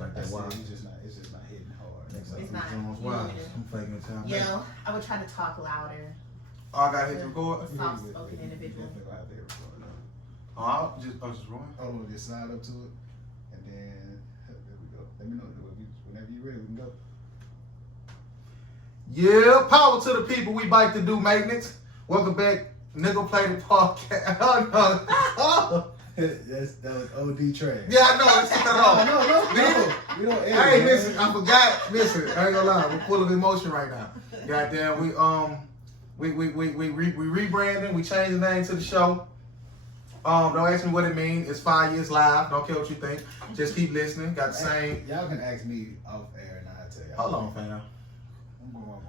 like that. Wow. It's just not hitting hard. It's not. Wow. I'm faking the time. Yo, I would try to talk louder. Oh, I got to hit record? Soft-spoken individual. Oh, just rolling? Hold on, just slide up to it. And then, there we go. Let me know whenever you're ready, we can go. Yeah, power to the people. We bike to do maintenance. Welcome back, Nickel Plated Podcast. Oh, no. That was OD trash. Yeah, I know. It's No. We don't edit. Hey, listen, I forgot. Listen, I ain't gonna lie. We're full of emotion right now. Goddamn, we rebranding. We changed the name to the show. Don't ask me what it means. It's 5 years live. Don't care what you think. Just keep listening. Got the same. Y'all can ask me off air and I'll tell y'all. Hold on, fam.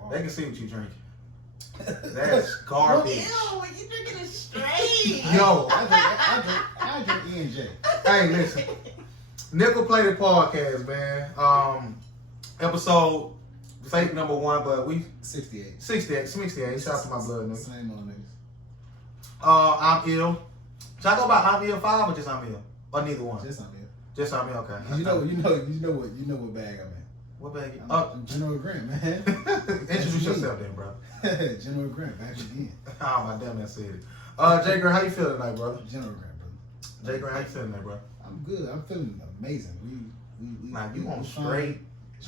They can see what you drinking. That's garbage. Ew, you drinking it straight. Yo. I drink E&J. Hey, listen. Nickel Plated Podcast, man. Episode fake number 1, but we 68. 68. Shout out to my blood, nigga. Same on niggas. I'm ill. Should I go by I'm ill 5 or just I'm ill? Or neither one? Just on here. Just I'm ill, okay. You know what bag I'm in. What bag? I'm General Grant, man. Introduce yourself then, bro. General Grant, back again. Oh my damn, that said it. Jay Grant, how you feeling tonight, brother? General Grant, brother. Jay Grant, how you feeling tonight, bro? I'm good. I'm feeling amazing. We Nah, you on straight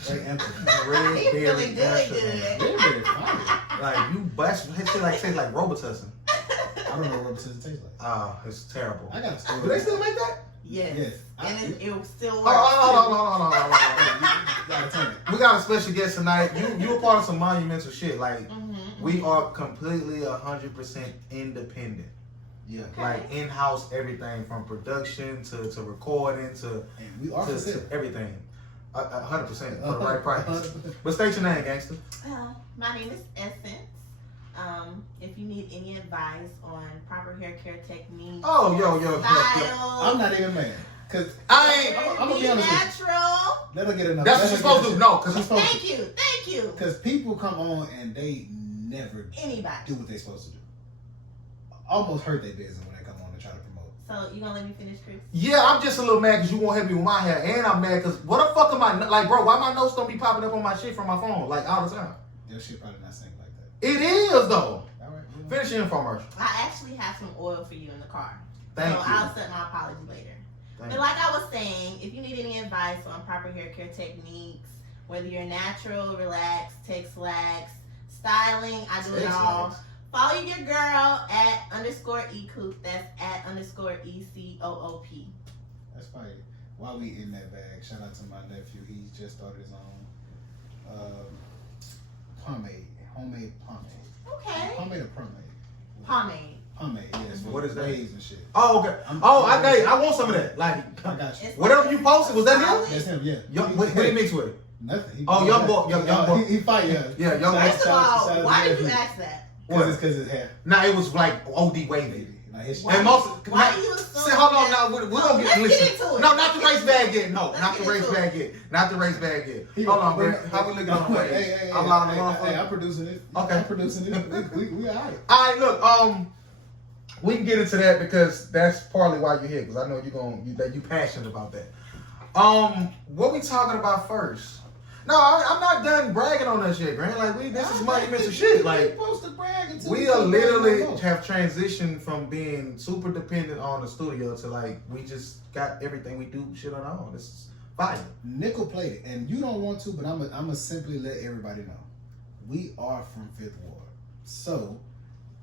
empathy. red He berry feeling good, good. Very, very fire. Like you bust, it tastes like Robitussin. I don't know what Robitussin tastes like. Ah, it's terrible. I got a story. Do they still make that? Yes. And it will still work. Hold on. You gotta turn it. We got a special guest tonight. You a part of some monumental shit. Like we are completely 100% independent. Yeah. Like in-house everything from production to recording to And we are for to sale. everything. 100% for the right price. But state your name, gangster. Well, my name is Essence. If you need any advice on proper hair care techniques, yo. style, I'm not even mad. Cause I I'm gonna be honest with you. natural. Let her get enough. That's what you're supposed to do. No, because Thank you. Because people come on and they never Anybody. do what they're supposed to do. Almost hurt their business when they come on and try to promote. So you gonna let me finish, Chris? yeah, I'm just a little mad because you won't help me with my hair, and I'm mad because what the fuck am I like, bro? Why my notes don't be popping up on my shit from my phone like all the time? Your shit probably not synced like that. It is though. All right. Finish the infomercial. I actually have some oil for you in the car. Thank so you. I'll set my apology later. But like I was saying, if you need any advice on proper hair care techniques, whether you're natural, relaxed, text-lax, styling, I do it all. Follow your girl at _ecoop. That's at _ECOOP. That's fine. While we in that bag, shout out to my nephew. He just started his own pomade, homemade pomade. Okay. Pomade or pomade? Pomade. Pomade, yes. What is that? Waves and shit. Oh, okay. I want some of that. Like, I got you. whatever you posted, was that him? That's him, yeah. What did he mix with? Nothing. Young boy. He fight, yeah. Yeah, young boy. First of all, why did you ask that? Because his hair. Nah, it was like OD wavy. Like his And most. Why do you assume Say, hold on that- now. We're gonna get. Let's Listen. get into it. No, not the race bag yet. No, Let's not the get race into bag yet. Not the race bag yet. Hold on, bro. How we looking on the page? Hey, I'm loud enough. Hey, I'm producing it. Okay. I'm producing it. We all right. All right, look. We can get into that because that's partly why you're here. Because I know you passionate about that. What we talking about first? No, I'm not done bragging on that shit, Grant. Like this is monumental shit. Like supposed to brag until we are literally have transitioned from being super dependent on the studio to like we just got everything we do shit on our own. This is fire. Nickel plated, and you don't want to, but I'm gonna simply let everybody know. We are from Fifth Ward, so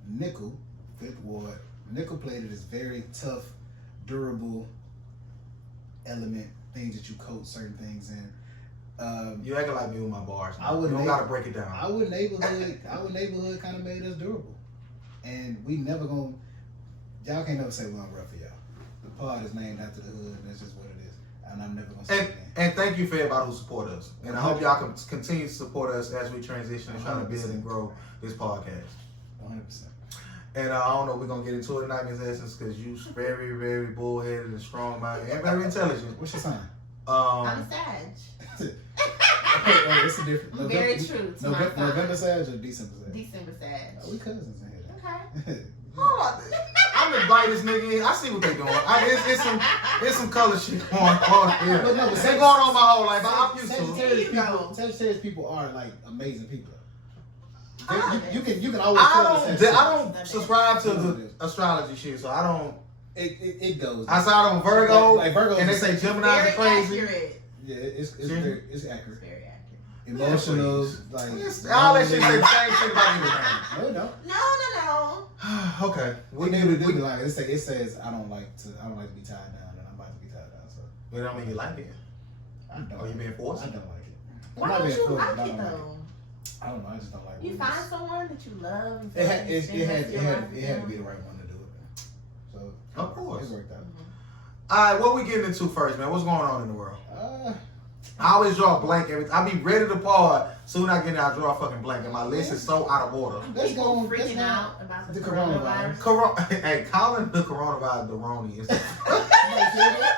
nickel, Fifth Ward, nickel plated is very tough, durable element, things that you coat certain things in. You acting like me with my bars. I would you don't gotta break it down. Our neighborhood kind of made us durable, and we never gonna. Y'all can't never say we're gonna rough for y'all. The pod is named after the hood, and that's just what it is. And I'm never gonna say it again. And thank you for everybody who support us. And I hope y'all can continue to support us as we transition and try to build and grow this podcast. 100%. And I don't know, we're gonna get into it tonight, Ms. Essence, because you're very, very bullheaded and strong-minded and very intelligent. What's your sign? I'm a Sag. It's a different. Very true to my sign. November Sag or December Sag? December Sag. Oh, we cousins in here. Okay. Hold on. I'm inviting this nigga in. I see what they doing. It's some color shit going on here. But no, but They going on my whole life. I'm used to it. Sagittarius people are like amazing people. Oh, You can always tell I don't subscribe to the astrology shit, so I don't. It goes. Outside of Virgo, like Virgo, and they say Gemini's are crazy. Accurate. Yeah, it's It's accurate. very accurate. Emotional, like All that shit say the same shit about everything. No, it don't. No. Okay, We do like it says I don't like to be tied down, and I'm about to be tied down. So But I mean, you like it. I don't. Oh, you being forced? I don't like it. I'm Why not don't being you forced, like but I it don't like though? I don't know. I just don't like. You it. find someone that you love. And It had you spend the rest of your life with it had to them? be the right one to do it. So Of course. it worked out. All right, what we getting into first, man? What's going on in the world? Uh, I always draw a blank every time. I be ready to pause. Soon I get in, I draw a fucking blank, and my list is so out of order. Let's People go. freaking out about the coronavirus. coronavirus. Hey, calling the coronavirus the Roni is. Somebody said that?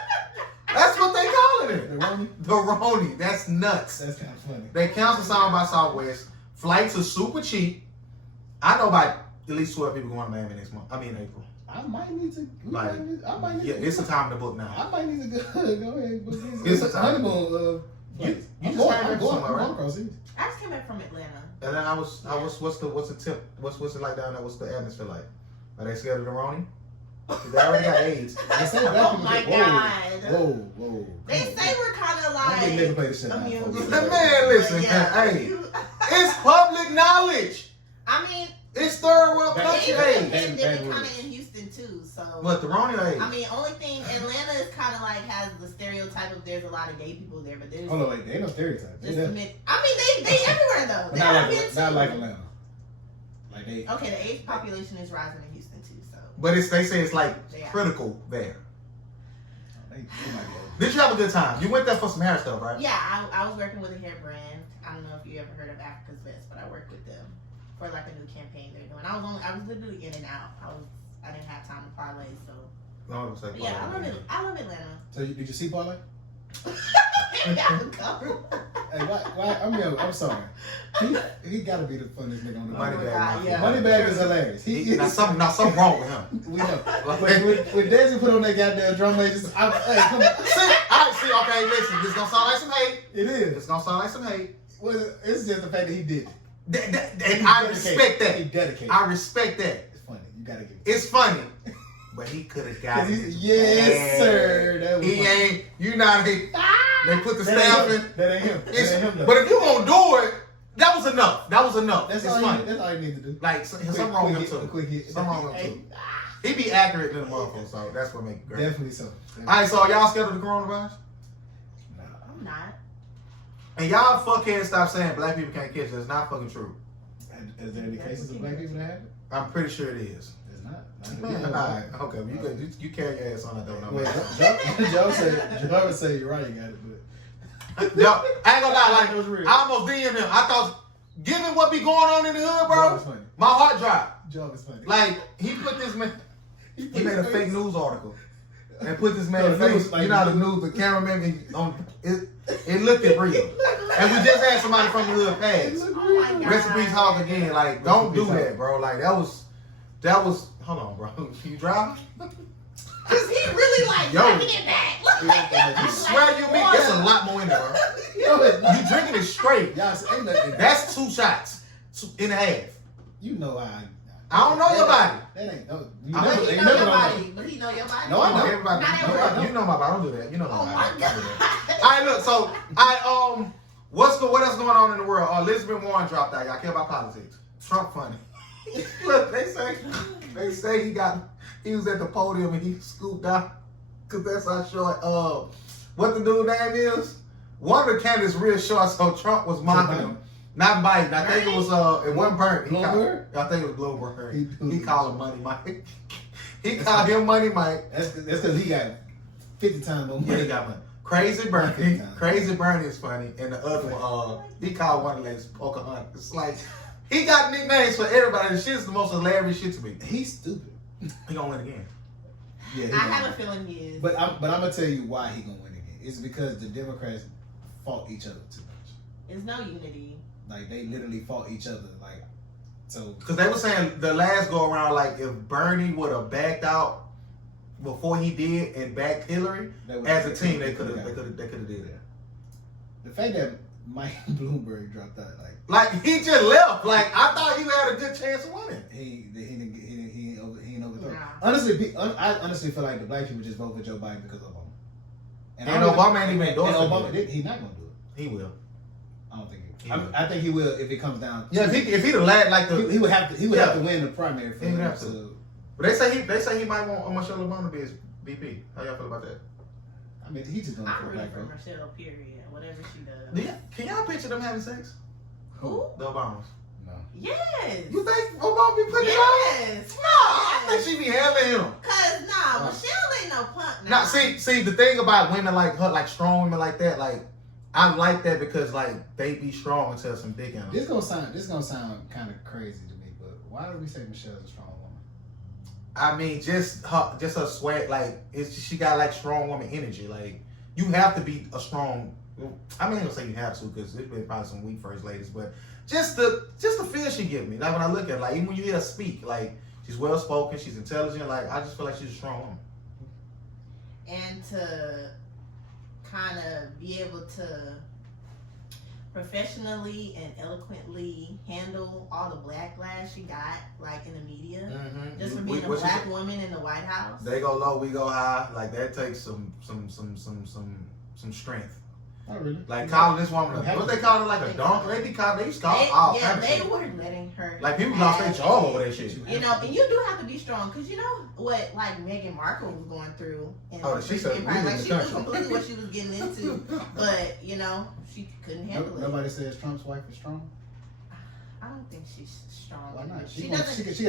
That's what they calling it. The Romy? The Roni. That's nuts. That's kind of funny. They cancel South by Southwest. Flights are super cheap. I know about at least 12 people going to Miami next month. I mean April. I might need to. Like, I might need yeah, to. it's the time to book I now. might need to go ahead and book It's this. a It's a time. honeymoon. You I'm just going. came I'm back going. somewhere, I'm right? going across seas. I just came back from Atlanta. And then I was what's the tip? What's it like down there? What's the atmosphere like? Are they scared of the Roni? They already got AIDS. They say black Oh people my get- God. Whoa. They say we're kind of I didn't never like play this shit out. immune. folks. Man, listen, hey. It's public knowledge. I mean, It's third world That- country even AIDS. in Bad kind words. of in Houston too. So What, the Roni or AIDS? I mean, only thing Atlanta is kind of like has the stereotype of there's a lot of gay people there, but there's Oh no, like they ain't no stereotypes. They just there. I mean, they everywhere though. But They not have like been not too. like Atlanta. Like they. Okay, the AIDS population is rising in Houston too. So But they say it's like Yeah. critical there. They might be over. Did you have a good time? You went there for some hair stuff, right? yeah, I was working with a hair brand. I don't know if you ever heard of Africa's Best, but I worked with them for like a new campaign they're doing. I was literally in and out. I didn't have time to parlay, so No, I'm saying. yeah, I love Atlanta. So did you see Parlay? Gotta go. Hey, why? I'm sorry. He gotta be the funniest nigga on the Money Oh my bag. God, yeah. Moneybag is hilarious. Now something wrong with him. We know. When Desi put on that goddamn drum majors, hey, come on. See, okay, listen, this gonna sound like some hate. It is. It's gonna sound like some hate. Well, it's just the fact that he did it. And I respect He that. dedicated. I respect that. It's funny. You gotta give it. It's funny. But he could have got it. Yes, sir. That was He funny. ain't, you know, they put the stamp in. That ain't him. That It's, ain't him though. but if you gonna do it, that was enough. That was enough. That's It's all. funny. That's all you need to do. Like, something wrong with him too. Quick hit. Something wrong with Hey, him too. He be accurate than a motherfucker, so that's what make it great. Definitely so. Alright, so y'all scared of the coronavirus? Nah. I'm not. And y'all fuckheads stop saying black people can't catch it. It's not fucking true. Is there any cases of black people that have it? I'm pretty sure it is. There's not. Alright, okay, you carry your ass on, I don't know. Wait, Joe would say you're right. You got it, but Yo, I ain't gonna lie, It was like, real. I almost DM'd him. I thought, given what be going on in the hood, Joe bro, is funny. my heart dropped. Joe is funny. Like, he put this man, he made a fake news article and put this No, man's the face, news, like, you know how the news, the cameraman, on it looked at real. And we just had somebody from the hood pass. Oh my God. Rest in peace, Hawk again. Like, don't do Rest in peace, that, bro. Like, that was, hold on, bro. You driving? Cause he really like Yo. knocking it back. Like, I swear you mean, there's a lot more in there, bro. You drinking it straight. Y'all ain't nothing. That's 2 shots, 2.5. You know I don't know your body. That ain't no. You I never, But he they know never your know. body. But he know your body. No, I know. Everybody, Not everybody. you know my body. Don't do that. You know my Oh body. my Don't do that. God. All right, look. So, what else going on in the world? Elizabeth Warren dropped out. Y'all care about politics? Trump funny. Look, they say he was at the podium and he scooped out because that's how short. What the dude name is? One of the candidates real short, so Trump was mocking him. Not Biden. I think it was it wasn't Bernie. Bloomberg? I think it was Bloomberg. He He called him Money Mike. He called him Money Mike. That's because he got 50 times more Yeah, money. he got money. Crazy Bernie. Crazy Bernie is funny. And the other one, he called one of the ladies Pocahontas. It's like, he got nicknames for everybody. The shit's the most hilarious shit to me. He's stupid. He gonna win again. Yeah, he I gonna- have a feeling he is. But I'm gonna tell you why he gonna win again. It's because the Democrats fought each other too much. There's no unity. Like they literally fought each other like So because they were saying the last go around, like if Bernie would have backed out before he did and backed Hillary as a team, they could have did that. The fact that Mike Bloomberg dropped out, Like he just left. Like I thought he had a good chance of winning. he ain't overthrown. Nah. Honestly, I honestly feel like the black people just vote for Joe Biden because of Obama. And Obama ain't even and endorsed Obama, it. he's not gonna do it. He will. I don't think he He will. will. I think he will if it comes down. Yeah, if he the lad like the. He would have to. He would have to win the primary for He would him have to. to. But they say he might want Michelle Obama to be his VP. How y'all feel about that? I mean, he's just gonna I'm for rooting black for folks. Michelle, period. Whatever she does. Yeah. Can y'all picture them having sex? Who? The Obamas. No. Yes. You think Obama be putting it on? Yes. No, I think she be handling him. Cause Michelle ain't no punk. Now, see, the thing about women like her, like strong women like that, like I like that because like they be strong until some dick in them. This gonna sound kind of crazy to me, but why do we say Michelle's a strong woman? I mean, just her swag, like she got like strong woman energy. Like you have to be a strong. I mean, I ain't gonna say you have to because there's been probably some weak first ladies, but just the feel she give me. Like when I look at her, like even when you hear her speak, like she's well spoken, she's intelligent. Like I just feel like she's a strong woman. And to kind of be able to professionally and eloquently handle all the backlash she got, like in the media, just for being a black woman in the White House. They go low, we go high. Like that takes some strength. Oh really? Like calling this woman, what they call her, like a donkey? They used to call all yeah, kinds of they shit. were letting her. Like people lost their jaw over that shit. You know, and you do have to be strong because you know what, like Meghan Markle was going through. She said, like she knew completely what she was getting into, but you know she couldn't handle it. Nobody says Trump's wife is strong. I don't think she's strong. Why not? She get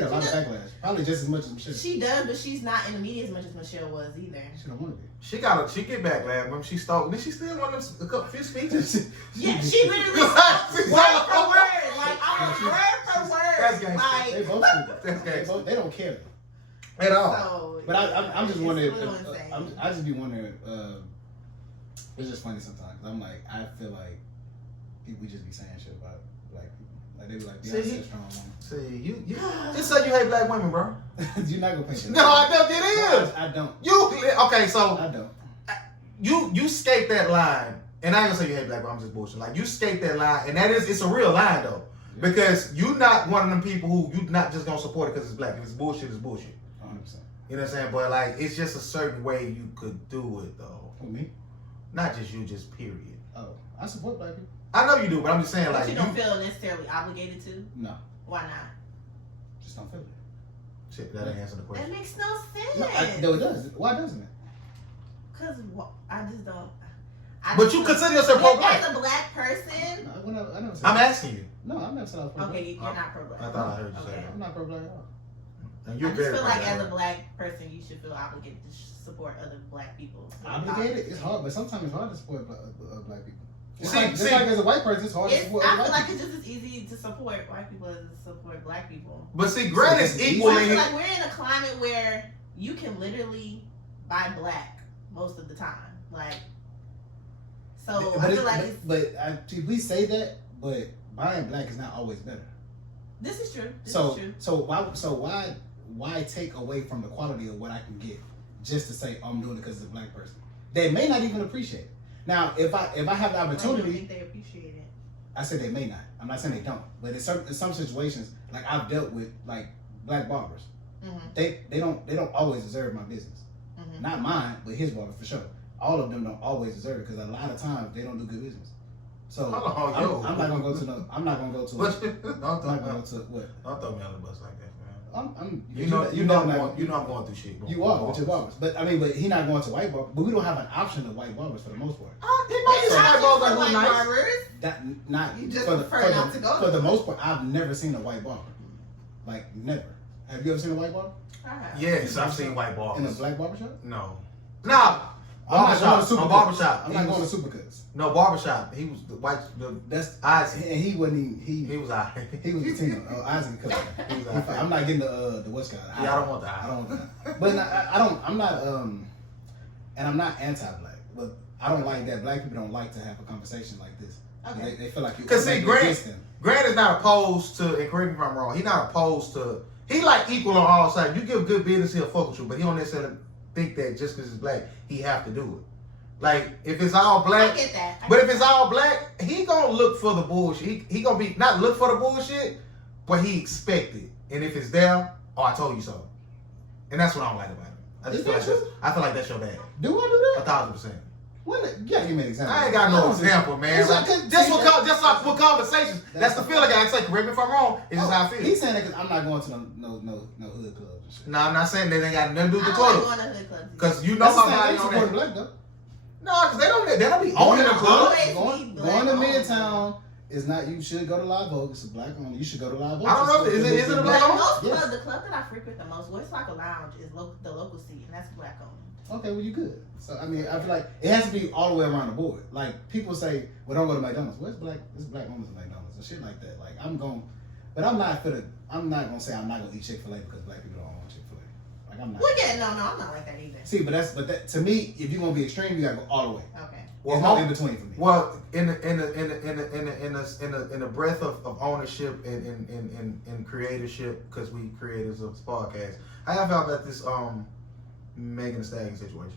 a lot of backlash. Probably just as much as Michelle. She does, but she's not in the media as much as Michelle was either. She don't want to be. She get backlash. Remember she stole? Did she still one of them few speeches? Yeah, she literally word for word, like word for word. That's gangster. Like, They both That's gangster. They don't care At all. so, But I'm just wondering. insane. I just be wondering. It's just funny sometimes. I'm like, I feel like people just be saying shit about black people. Like they be like, Beyonce is strong woman. See, you just say you hate black women, bro. You're not gonna paint that. No, I don't. It is. I don't. Okay, so I don't. you skate that line, and I ain't gonna say you hate black people. I'm just bullshit. Like you skate that line, and it's a real line though, because you not one of them people who you not just gonna support it because it's black. If it's bullshit, it's bullshit. 100%. You know what I'm saying? But like, it's just a certain way you could do it though. Who, me? Not just you, just period. Oh, I support black people. I know you do, but I'm just saying but like you don't feel necessarily obligated to. No, Why not? just don't feel it. Shit, that ain't answer the That question. makes no sense. No, it does. Why doesn't it? Cause I just don't. But you consider yourself pro-black. As a black person. No, I never said I'm that. asking you. No, I've never said I was pro-black. Okay, you're not pro-black. I thought I heard you say Okay. that. I'm not pro-black at all. And I you're just very feel like pro-black. as a black person, you should feel obligated to support other black people. Obligated? It's hard, but sometimes it's hard to support black people. Just See, like as a white person, it's hard to support I black feel like people. it's just as easy to support white people as to support black people. But see, Grant is So it's equally. I feel like we're in a climate where you can literally buy black most of the time. Like, so I feel like we say that, but buying black is not always better. this is true. This So is true. why take away from the quality of what I can get just to say I'm doing it because it's a black person? They may not even appreciate it. Now, if I have the I don't opportunity, think they appreciate it. I said they may not. I'm not saying they don't, but in some situations, like I've dealt with like black barbers, Mm-hmm. they don't always deserve my business. Mm-hmm. Not mine, but his barber for sure. All of them don't always deserve it because a lot of times they don't do good business. So I'm not gonna go to no. I'm not gonna go to. Don't I'm not gonna go to what? Don't throw me on the bus like that, man. You know I'm going through shit. You are with your barbers, but I mean, but he not going to white barbers. But we don't have an option of white barbers for the most part. He might It's be white not barbers for who white nice. barbers. That not You just for the, prefer not to go for to the them. most part. I've never seen a white barber, like never. Have you ever seen a white barber Yes, I've seen white in a barbers. black barbershop? No. Nah. I'm not going to Barbershop. Supercuts. No, barbershop. I'm not going to Supercuts. No, barbershop. He was the white. That's Isaac. and he wasn't even He was out. he was Latino. Isaac Cook. He was out. I'm not getting the West guy. Yeah, I don't want the I don't want that. But I don't. I'm not. And I'm not anti-black. But I don't like that black people don't like to have a conversation like this Okay. They feel like you. Cause see, Grant against them. is not opposed to, and correct me if I'm wrong, he not opposed to, he like equal on all sides. You give good business, he'll fuck with you, but he don't necessarily think that just because he's black, he have to do it. Like, if it's all black, I get that. but if it's all black, he gonna look for the bullshit. He gonna be, not look for the bullshit, but he expect it. And if it's there, oh, I told you so. And that's what I don't like about it. I just feel like that's your bad. Do I do that? 1,000%. You gotta give me an example. I ain't got no example, man. Like, just like with conversations, that's the feeling I say. Correct me if I'm wrong. It's just how I feel. He's saying that because I'm not going to no hood clubs and shit. No, I'm not saying that they ain't got nothing to do with the I don't club. like going to hood clubs. Because you know That's my the same body thing on for that. black though. No, because they don't be owning the club. Always Going to Midtown is not. You should go to Live Oak. It's a black only. You should go to Live Oak. I don't know if is it a But black owned? most clubs, Yes. the club that I frequent the most, where it's like a lounge, is the local seat, and that's black owned. Okay, well you good. So I mean, I feel like it has to be all the way around the board. Like people say, "Well, don't go to McDonald's." Well, it's black owners at McDonald's and shit like that. Like I'm not gonna say I'm not gonna eat Chick-fil-A because black people don't want Chick-fil-A. Like I'm not. Well, yeah, no, I'm not like that either. See, but to me, if you're gonna be extreme, you gotta go all the way. Okay. Well, There's no in between for me. Well, in the breadth of ownership and creatorship, because we creators of this podcast, how y'all felt about this Megan Thee Stallion situation?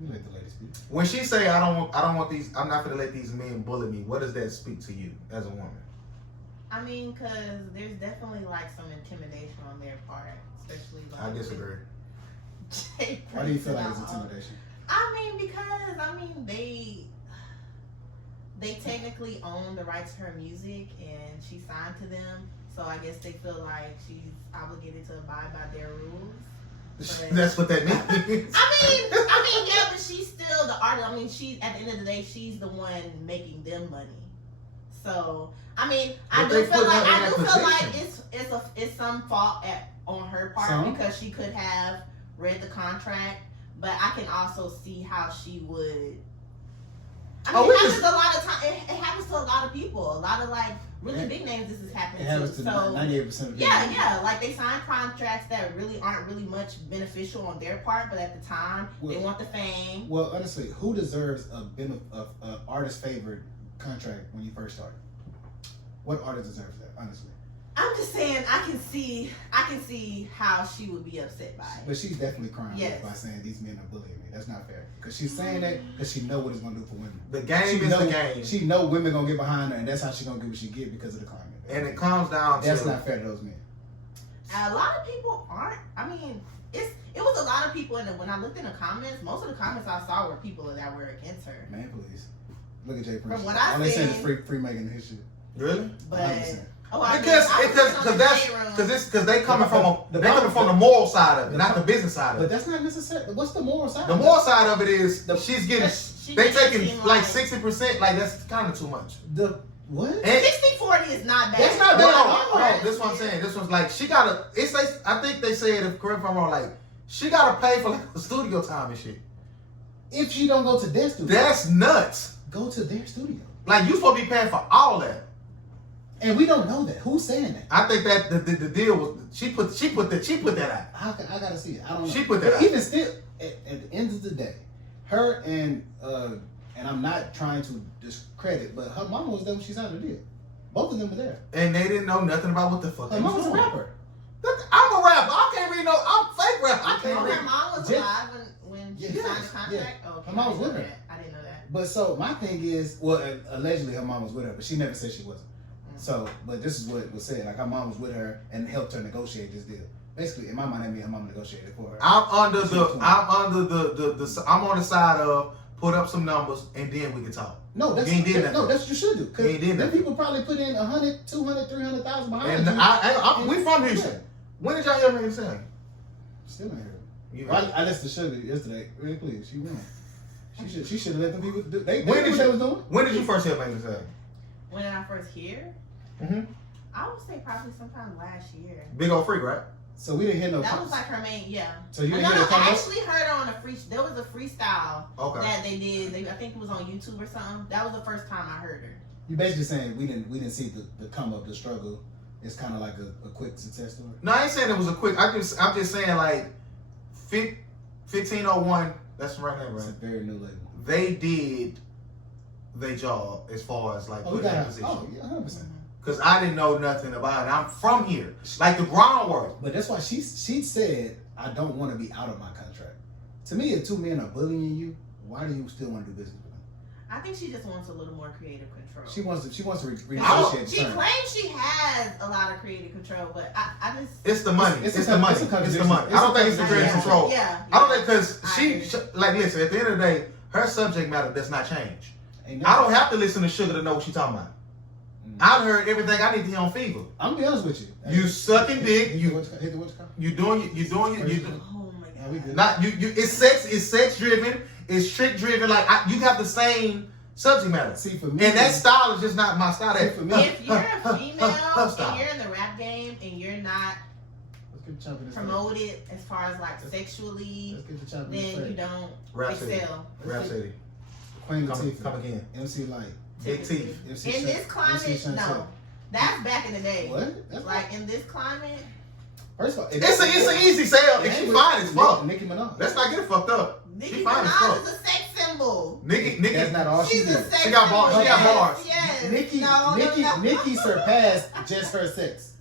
You let the lady speak. When she say I don't want these, I'm not gonna let these men bully me. What does that speak to you as a woman? I mean, because there's definitely like some intimidation on their part, especially. Like, I disagree. Why do you feel like it's intimidation? Because they technically own the rights to her music and she signed to them, so I guess they feel like she's obligated to abide by their rules. But That's what that means. I mean, yeah, but she's still the artist. I mean, she's at the end of the day, she's the one making them money. So I mean, I But do they feel put like her in that it's some fault on her part Some? because she could have read the contract, but I can also see how she would. I mean, it happens a lot of time. It happens to a lot of people. A lot of like really big names. This is It happening happens to. to So 98% of people. yeah, like they sign contracts that really aren't really much beneficial on their part, but at the time they Well- want the fame. Well, honestly, who deserves a artist favored contract when you first started? What artist deserves that? Honestly, I'm just saying, I can see how she would be upset by it. but she's definitely crying Yes. by saying these men are bullying me. That's not fair because she's saying that because she know what it's gonna do for women. The game She is know, the game, She know women gonna get behind her, and that's how she gonna get what she get because of the climate. and it comes down That's to not fair to those men. A lot of people aren't. I mean, it was a lot of people when I looked in the comments. Most of the comments I saw were people that were against her. Man, please look at Jay Prince. From what All they saying is seen- free making his shit. really. But 100%. Because they coming from the moral side of it, not the business side of But it. that's not necessary. What's the moral side? The moral side of it is she's getting She they makes it taking seem like 60%. Like that's kind of too much. The what? And 60-40 is not bad. That's not no, bad. no, this is what I'm saying. This one's like she gotta. It's like I think they said, if correct if I'm wrong, like she gotta pay for like the studio time and shit. If you don't go to their studio, That's nuts. go to their studio. Like you supposed to be paying for all that. And we don't know that. Who's saying that? I think that the deal was she put that out. I gotta see it. I don't know. She put that But out. even still, at the end of the day, her and I'm not trying to discredit, but her mama was there when she signed the deal. Both of them were there. And they didn't know nothing about what the fuck. Her they was mama's a doing. rapper. I'm a rapper. I can't read no. I'm fake rapper. I Oh, can't read. her mom was Jen- alive when she Yes, signed the contract. yeah. Oh, okay. Her mom was I didn't with know her. that. I didn't know that. But so my thing is, well, allegedly her mom was with her, but she never said she wasn't. Mm. So, but this is what was said. Like her mom was with her and helped her negotiate this deal. Basically, in my mind, that means her mom negotiated for her. I'm on the side of put up some numbers and then we can talk. No, that's You ain't did no, nothing. that's what you should do. You ain't did Because nothing. people probably put in 100, 200, 300,000 behind And you. we from Houston. Yeah. When did y'all hear Megan Thee Stallion? Still ain't heard. You- I listened to Sugar yesterday. Really, please, she won. She should have let them people do. They When knew did what they you- was doing. When did you first hear Megan Thee Stallion? When did I first hear? Mm-hmm. I would say probably sometime last year. Big old freak, right? So we didn't hear no. That was like her main, yeah. So you No, didn't hear the I combo? actually heard her on a there was a freestyle Okay. that they did. I think it was on YouTube or something. That was the first time I heard her. You basically saying we didn't see the come up, the struggle. It's kind of like a quick success story. No, I ain't saying it was a quick. I'm just saying like 1501. That's the right name, It's a right? very new label. They did their job as far as like Oh, we putting in got. position. Oh, yeah, 100%. Cause I didn't know nothing about it. I'm from here, like the groundwork. But that's why she said, I don't want to be out of my contract. To me, if two men are bullying you, why do you still want to do business with them? I think she just wants a little more creative control. She wants to I renegotiate the She terms. claims she has a lot of creative control, but I just. It's the money. It's It's a the money. it's a It's the contradiction. money. I don't think it's the It's a creative contradiction. control. Yeah. I don't think because I she agree. like listen. At the end of the day, her subject matter does not change. Ain't I nothing. don't have to listen to Sugar to know what she's talking about. I've heard everything I need to hear on Fever. I'm gonna be honest with you. You sucking dick. Hit the what's called? You doing you Oh my Yeah, we god. good. not you. It's sex driven. It's trick driven. Like you have the same subject matter. See, for me, And that style is just not my style. See, for me- If you're a female Stop. and you're in the rap game and you're not let's get the chop in this promoted as far as like sexually, Let's get the chop in this then you face. don't Rhapsody. excel. Rhapsody. Queen Come Latifah, again. MC Light, Big teeth. MC In this MC climate, Shantae. no. That's back in the day. What? That's Like in this climate, First of all, It's an easy sell. And she fine as fuck. Nicki Minaj. Let's not get it fucked up. Nicki She fine as Minaj fuck. is a sex symbol. Nicki. That's not all she She's a did. sex She got bars. symbol. She got Yes, bars. Yes. Nicki, No, Nicki, no, no. Nicki surpassed just her sex.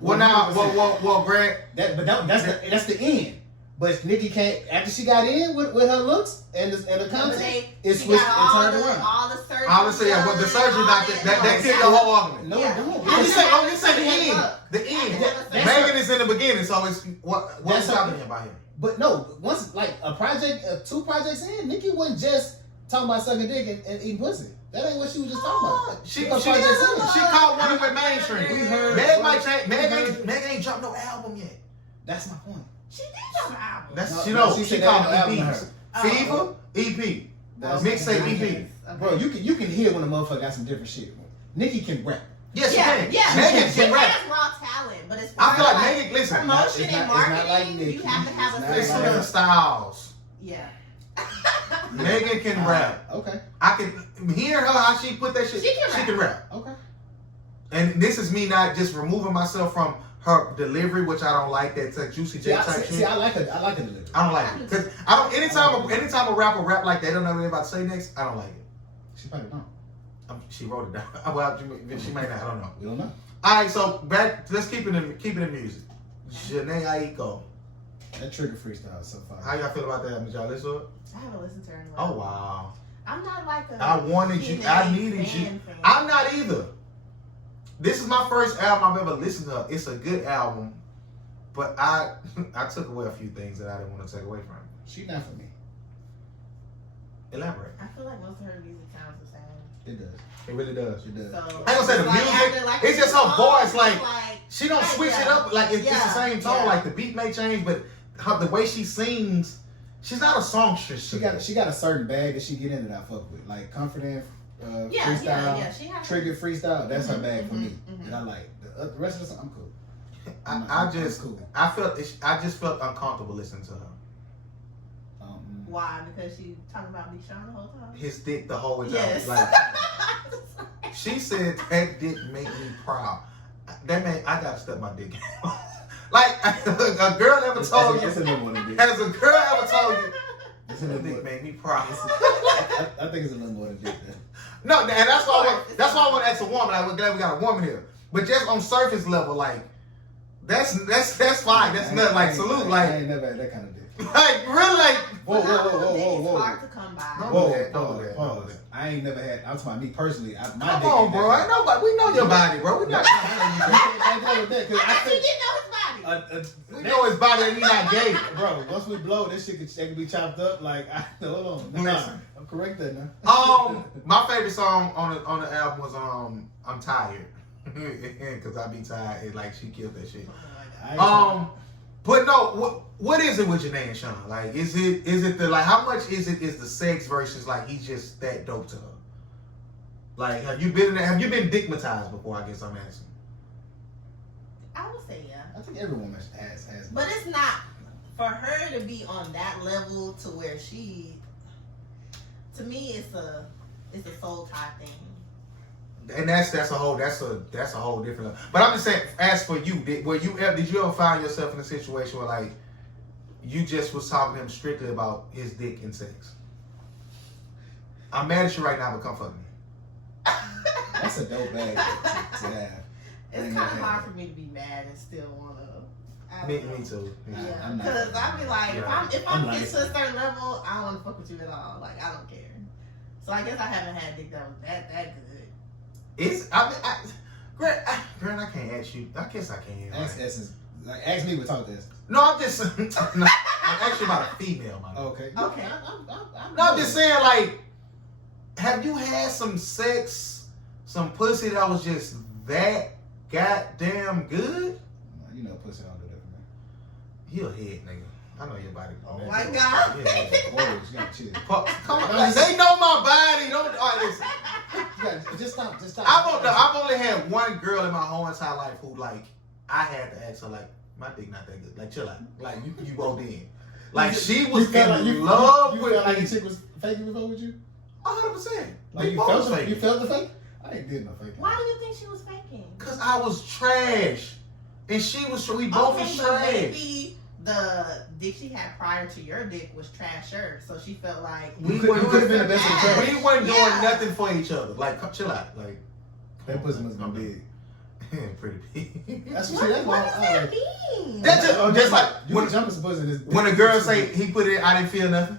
Well, now, 100%. well, Grant. That's the end. But Nicki can't. After she got in with her looks and the But content, they, it she switched got and turned around. all the surgery. Honestly, yeah, what the surgery done, doctor all that killed the whole argument. No, Yeah. it don't. Oh, you said the Yeah. end. The end. Yeah. Megan is in the beginning, so it's what's That's her- happening about him? But no, once like a project, 2 projects in, Nicki wasn't just talking about sucking dick and eating pussy. That ain't what she was just talking about. She Because she projects in. she caught one with mainstream. We heard- Meg might change. Meg ain't dropped no album yet. That's my point. She did drop an album. That's No, she no, knows. she She said called that ain't no album EPs. to her. Fever EP. That's- Mixtape EP. Okay. Bro, you can hear when a motherfucker got some different shit. Nicki can rap. Yes, she Yeah, can. yeah. Megan She can rap. has raw talent, but it's I feel like like Megan. Listen, promotion It's and not- it's not marketing. like You Nicki. have to have It's a not it's certain. like- different styles. Yeah. Megan can rap. Okay. I can hear her how she put that shit. She can rap. Okay. And this is me not just removing myself from her delivery, which I don't like. That's a Juicy J type shit. I like her delivery. I don't like it because I don't. Anytime a rapper rap like they don't know what they're about to say next, I don't like it. She probably don't. She wrote it down. Well, she might not. I don't know. We don't know. All right, so back. Let's keep it in music. Jhené Aiko. That Trigger freestyle is so fire. How y'all feel about that? Did y'all listen to it? I haven't listened to her in a Oh while. wow. I'm not like a. I wanted you. I needed you. fan. I'm not either. This is my first album I've ever listened to. It's a good album, but I took away a few things that I didn't want to take away from it. She not for me. Elaborate. I feel like most of her music sounds the same. It does. It really does. It does. So I ain't gonna say the like music, after, like, it's just her songs, voice, it's like, She don't switch it up like it's the Yeah, same tone. yeah. Like the beat may change, but the way she sings, she's not a songstress. She got a certain bag that she get in that I fuck with. Like Confident freestyle, yeah. She has Trigger freestyle. That's her bag for me. mhm. And I like the rest of the song. I'm cool. I cool. I just felt uncomfortable listening to her. Why? Because she talking about Big Sean the whole time. His dick the whole time. Yes. Like she said, that dick make me proud. That man, I gotta step my dick. Like a girl ever told you. It's a little more than dick. Has a girl ever told you? It's a That little dick more. made me proud. I think it's a little more than dick. Then. No, and that's why I want to ask a woman. Like, we're glad we got a woman here. But just on surface level, like that's fine. That's nothing. Like salute. I Like ain't never had that kind of dick. really like. Whoa. It's hard to come by. No. Whoa, do that, don't do that, don't do pause. that. I ain't never had. I'm talking about me personally. My Come dick on, ain't bro. that Ain't nobody. We know your body, bro. We not. I know with that, 'cause I I thought you think, didn't know his body. We know his body, and he not gay. bro. Once we blow, this shit can be chopped up. Like, hold on, Listen. I'm correct that now. My favorite song on the album was I'm tired, because I be tired. Like she killed that shit. Oh my God. I ain't But no, what is it with Jhené and Sean? Like, is it the like how much is the sex versus like he's just that dope to her? Like, have you been digmatized before? I guess I'm asking. I would say yeah. I think every woman has. But it's not for her to be on that level to where she. To me, it's a soul tie thing. And that's a whole different level. But I'm just saying, as for you, did you ever find yourself in a situation where like you just was talking to him strictly about his dick and sex? I'm mad at you right now, but come fuck me. That's a dope bag to have. It's kind of hard for me to be mad and still want to. Me too. Yeah, I'm not- because I be like, Yeah. if I'm I'm like- getting to a certain level, I don't want to fuck with you at all. Like, I don't care. So I guess I haven't had dick that was that good. It's Grant, I can't ask you. I guess I can. Ask Essence. Like, ask me what talk to Essence. No, I'm just. No, I'm actually about a female, man. Okay. Okay. No, I'm just saying, like, have you had some sex, some pussy that was just that goddamn good? You know, pussy don't do that for me. You a head nigga. I know your body. Oh man. my God. Yeah. Oh, you gotta chill. Come on, like, they know my body. Don't. All right, listen. You gotta, just stop. I've only had one girl in my whole entire life who, like, I had to ask her, like, my dick not that good. Like, chill out. Like, you rolled in. Like, she was in love you with felt like me. the chick was faking before with you? 100%. Like, you felt the fake? I ain't did no fake. Why do you think she was faking? Cause I was trash, and she was. We both was but trash. maybe the dick she had prior to your dick was trasher, so she felt like We You could have been the best of the trash. We weren't doing Yeah. nothing for each other. Like, come chill out. Like, That pussy must have been big. pretty big. That's What, what, that's what why does I that like. mean? That's just like you when, can jump in some pussy. And it's- when a girl say he put it, I didn't feel nothing.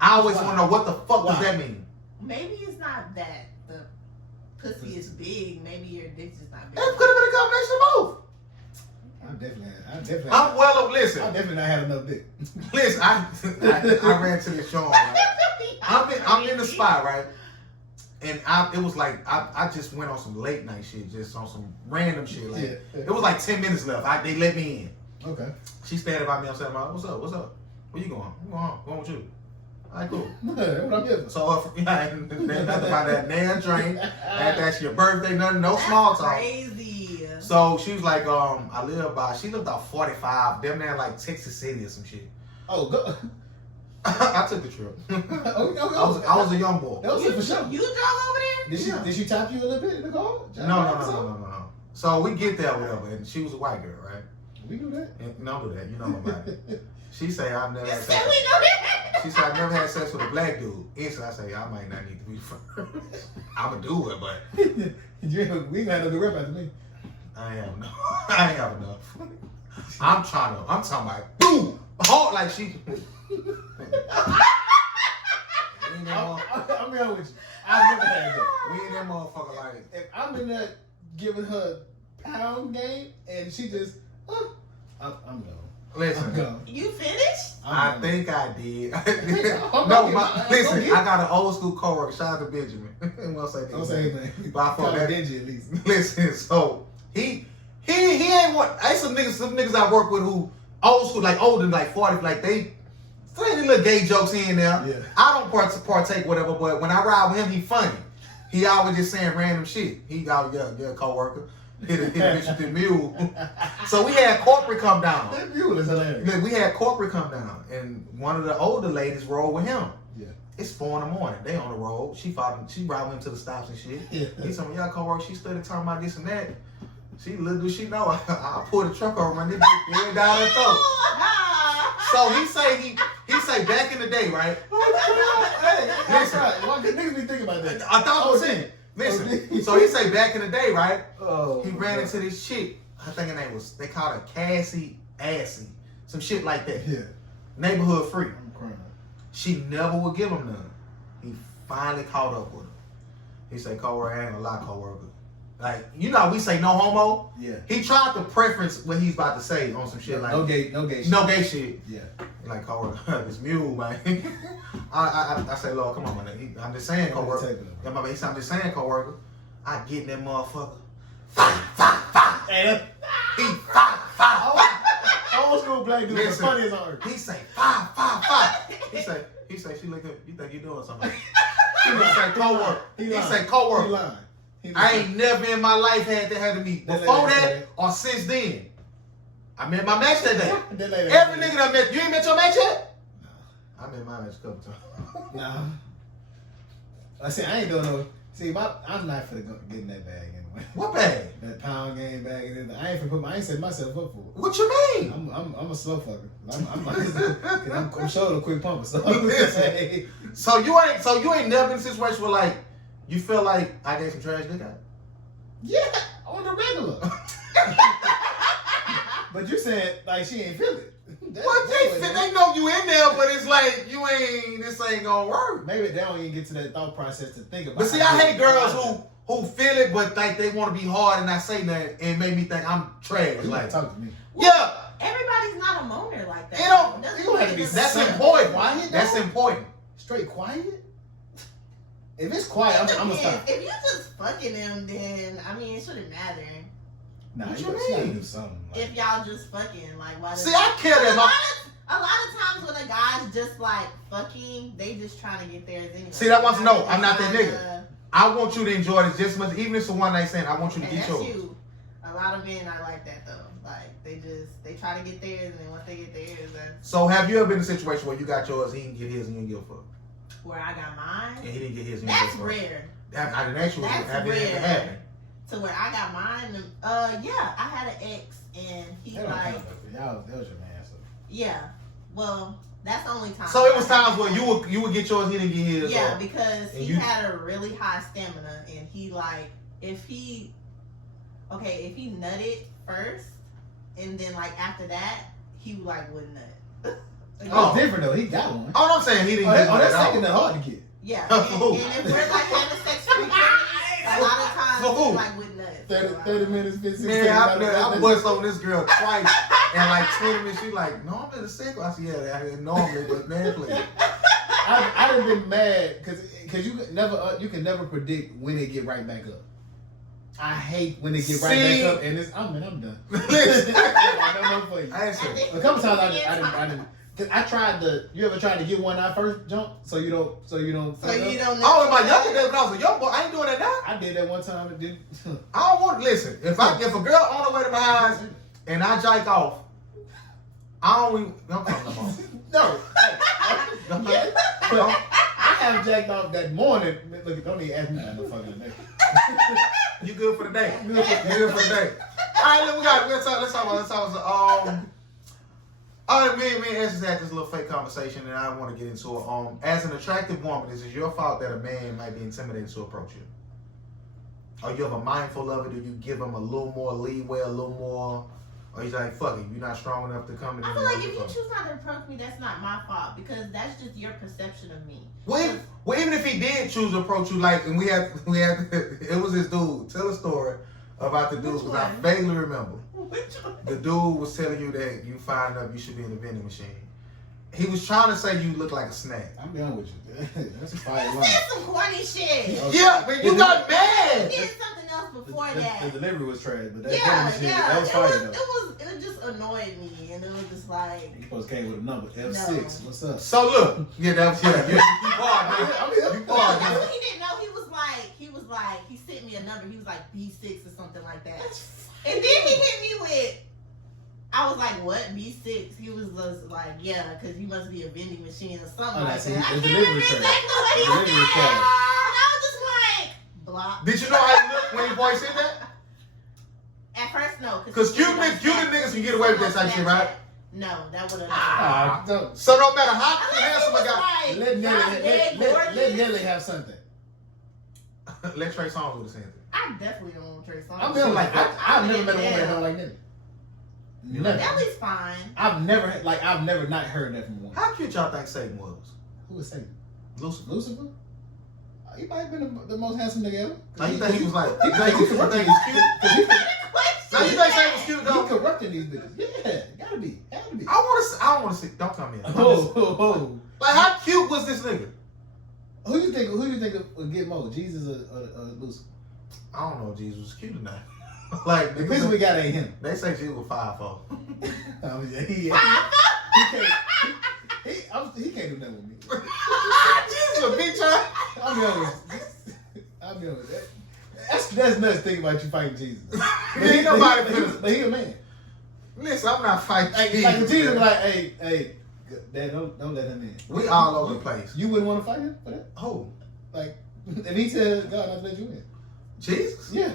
I always want to know what the fuck does Why? that mean. Maybe it's not that the pussy is big. Maybe your dick's just not It big. could have been a combination of both. I'm well up. Listen, I definitely not had enough dick. listen. I ran to the show. Right? I'm in the spot, right? And it was like I just went on some late night shit, just on some random shit. Like, Yeah. it was like 10 minutes left. They let me in. Okay. She standing by me. I'm saying, "What's up? What's up? Where you going? I'm going home. Going with you." All right, cool. What I'm getting. So nothing about that damn drink. That's your birthday. Nothing. No small talk. Crazy. So she was like, she lived out 45, damn near like Texas City or some shit. Oh, go. I took the trip. Okay. I was a young boy. That was it for sure. You drove over there? Did she tap you a little bit in the car? No. So we get there, whatever, and she was a white girl, right? We do that. And don't do that. You know about it. She say I've never You had said sex. we know that. She said I've never had sex with a black dude. Instantly, I say I might not need to be first. I'ma do it, but We ain't got nothing to rep after me. I ain't have enough. I'm talking about boom, hard like she. I'm be honest with you. I've never had that. We in that motherfucker like. If I'm in there giving her pound game and she just, I'm gone. Listen, I'm gone. You finished? I think I did. I'm No, not listen, getting- I got an old school coworker. Shout out to Benjamin. Won't say Don't say anything. But I Call fuck her that. dingy at least. Listen, so he ain't what. I some niggas I work with who old school, like older, like 40, like they any little gay jokes here and there. Yeah. I don't partake whatever, but when I ride with him, he funny. He always just saying random shit. He got your coworker. Hit a bitch with the mule. So we had corporate come down. That mule is hilarious. Look, we had corporate come down, and one of the older ladies rolled with him. Yeah. It's 4 in the morning. They on the road. She followed. She ride with him to the stops and shit. Yeah. He told me, y'all coworker. She started talking about this and that. She little do she know. I pulled the truck over my nigga. He down her throat. So he say back in the day, right? Hey, Listen. why could niggas be thinking about that? I thought I was saying. Listen. Okay. So he say back in the day, right? Oh, He ran into this chick. I think her name was. They called her Cassie Assy, some shit like that. Yeah. Neighborhood free. I'm crying. She never would give him none. He finally caught up with her. He said, coworker, I ain't gonna lie, coworker. Like, you know how we say no homo? Yeah. He tried to preference what he's about to say on some shit like No gay shit. no gay shit. Yeah. Like, coworker, this mule, man. I say, Lord, come on, man. I'm just saying, coworker. Yeah, my man, I'm just saying, coworker. I get in that motherfucker. Five. And He five. old school black dude is Listen. funny as on earth. He say five. He say she look up. You think you doing something? He say coworker. He say He coworker. lying. I ain't never in my life had to meet That before lady that said- or since then. I met my match that day. That lady- Every nigga that I met, you ain't met your match yet? I met my match a couple times. Nah. I see, I ain't doing no. See, I'm not for getting that bag anyway. What bag? That pound game bag and everything. I ain't setting myself up for it. What you mean? I'm a slow fucker. I'm showing a quick pumper. So I'm gonna say, So you ain't never been in a situation where like You feel like I gave some trash dick out? Yeah, on the regular. But you said like she ain't feel it. What they know you in there, but it's like this ain't gonna work. Maybe they don't even get to that thought process to think about. But see, I hate girls who feel it, but like they want to be hard and not say nothing, and make me think I'm trash. You Like, talk to me. yeah, Everybody's not a moaner like that. you don't. Doesn't you don't have to be mean That's it's- important. Quiet, That's though? important. Straight quiet. If it's quiet, I'm gonna stop. If you just fucking them, then I mean it shouldn't matter. Nah, What you you gotta mean? do something. Like, If y'all just fucking, like, why? See, I care that a lot of times when a guy's just like fucking, they just trying to get theirs anyway. See, that wants to know, I'm not that Trying nigga. to- I want you to enjoy this just as much, even if it's a one night stand. I want you to And get that's yours. you. A lot of men are like that though. Like they try to get theirs, and then once they get theirs, that's So, have you ever been in a situation where you got yours, he didn't get his, and you didn't give a fuck, where I got mine. and he didn't get his, and you That's didn't give a fuck? rare. I didn't ask you. That's Have it rare. happen? To where I got mine. Yeah, I had an ex, and he that don't like, count, though, 'cause y'all, that was your man. So. yeah. Well, that's the only time. So it was times where you would get yours, he didn't get his. Yeah, or- because and he you- had a really high stamina, and he like if he nutted first, and then like after that he like wouldn't nut. It's Oh. different though. He got one. Oh, no, I'm saying he didn't get one That's at all. second to hard to get. Yeah, Oh. and if we're like having sex frequently, a lot of times Oh. he like would nut. 30 minutes, 15 Man, seconds. I bust on this girl twice, and like 20 minutes, she like, no, I'm in the single. I said, yeah, I mean, normally, but man, please. I'd have been mad because you can never predict when they get right back up. I hate when they get right See? back up, and I'm done. Listen. No more for you. I ain't saying. A couple times I didn't. Cause I tried to. You ever tried to get one out first jump so you don't. So you don't. Oh, in my younger days when I was a young boy, I ain't doing that now. I did that one time and didn't. I don't want to listen. If a girl on the way to my house and I jike off, I don't even. Don't come no more. No. Don't come. Well, I have jacked off that morning. Look, don't even ask me about no fucking name. You good for the day. You good for the day. All right, look, let's talk about me and Esther had this little fake conversation, and I want to get into it. As an attractive woman, is it your fault that a man might be intimidated to approach you? Are you ever mindful of it? Do you give him a little more leeway, a little more, or he's like, fuck it, you're not strong enough to come in? I feel like if you choose not to approach me, that's not my fault because that's just your perception of me. Well, even if he did choose to approach you, like, and we had, it was this dude. Tell a story about the dude, Which because I one? vaguely remember. Which one? The dude was telling you that you find up you should be in the vending machine. He was trying to say you look like a snack. I'm done with you. That's a fire He line. said some corny shit. Yeah, but you got He mad. did something else before that. The delivery was trash, but that Yeah, shit, yeah. that was fire though. It just annoyed me, and it was just like. You supposed to came with a number F6. What's up? So look, yeah, that was you are, man. You No, are, man. he didn't know. He sent me a number. He was like B6 or something like that. And then he hit me with, I was like, what, B6? He was just like, yeah, because you must be a vending machine or something Oh, like that's that. it. I The can't delivery remember trash. exactly what he The delivery said. trash. And I was just like, block. Did you know how he looked when your boy said that? At first, no. Because cute niggas can get away with that type of shit, right? No, that would have Ah, don't. So no matter how handsome a guy, Let Nelly have something. let Trey Songz do the same thing. I definitely don't want Trey Songz. I'm feeling like I've never met a woman that don't like Nelly. Never. Nelly's fine. I've never not heard that from a woman. How cute y'all think Satan was? Who was Satan? Lucifer. Lucifer? He might have been the most handsome nigga ever. Now you think he was like, you He think he's cute? Now you think Satan was cute He though? corrupting these niggas. Yeah, gotta be. I don't want to see. Don't come in. Oh. Like how cute was this nigga? Who you think would get more, Jesus or Lucifer? I don't know if Jesus was cute or not. Like The picture we got ain't him. they say Jesus was 5'4". He can't do nothing with me. Jesus a bitch ass. I'll be honest. That's nuts thinking about you fighting Jesus. Ain't nobody But he a man. Listen, I'm not fighting Like Jesus. Jesus be man. like, hey, Dad, don't let him in. We all over the place. You wouldn't want to fight him for that? Who? Like, if he said God not let you in. Jesus? Yeah.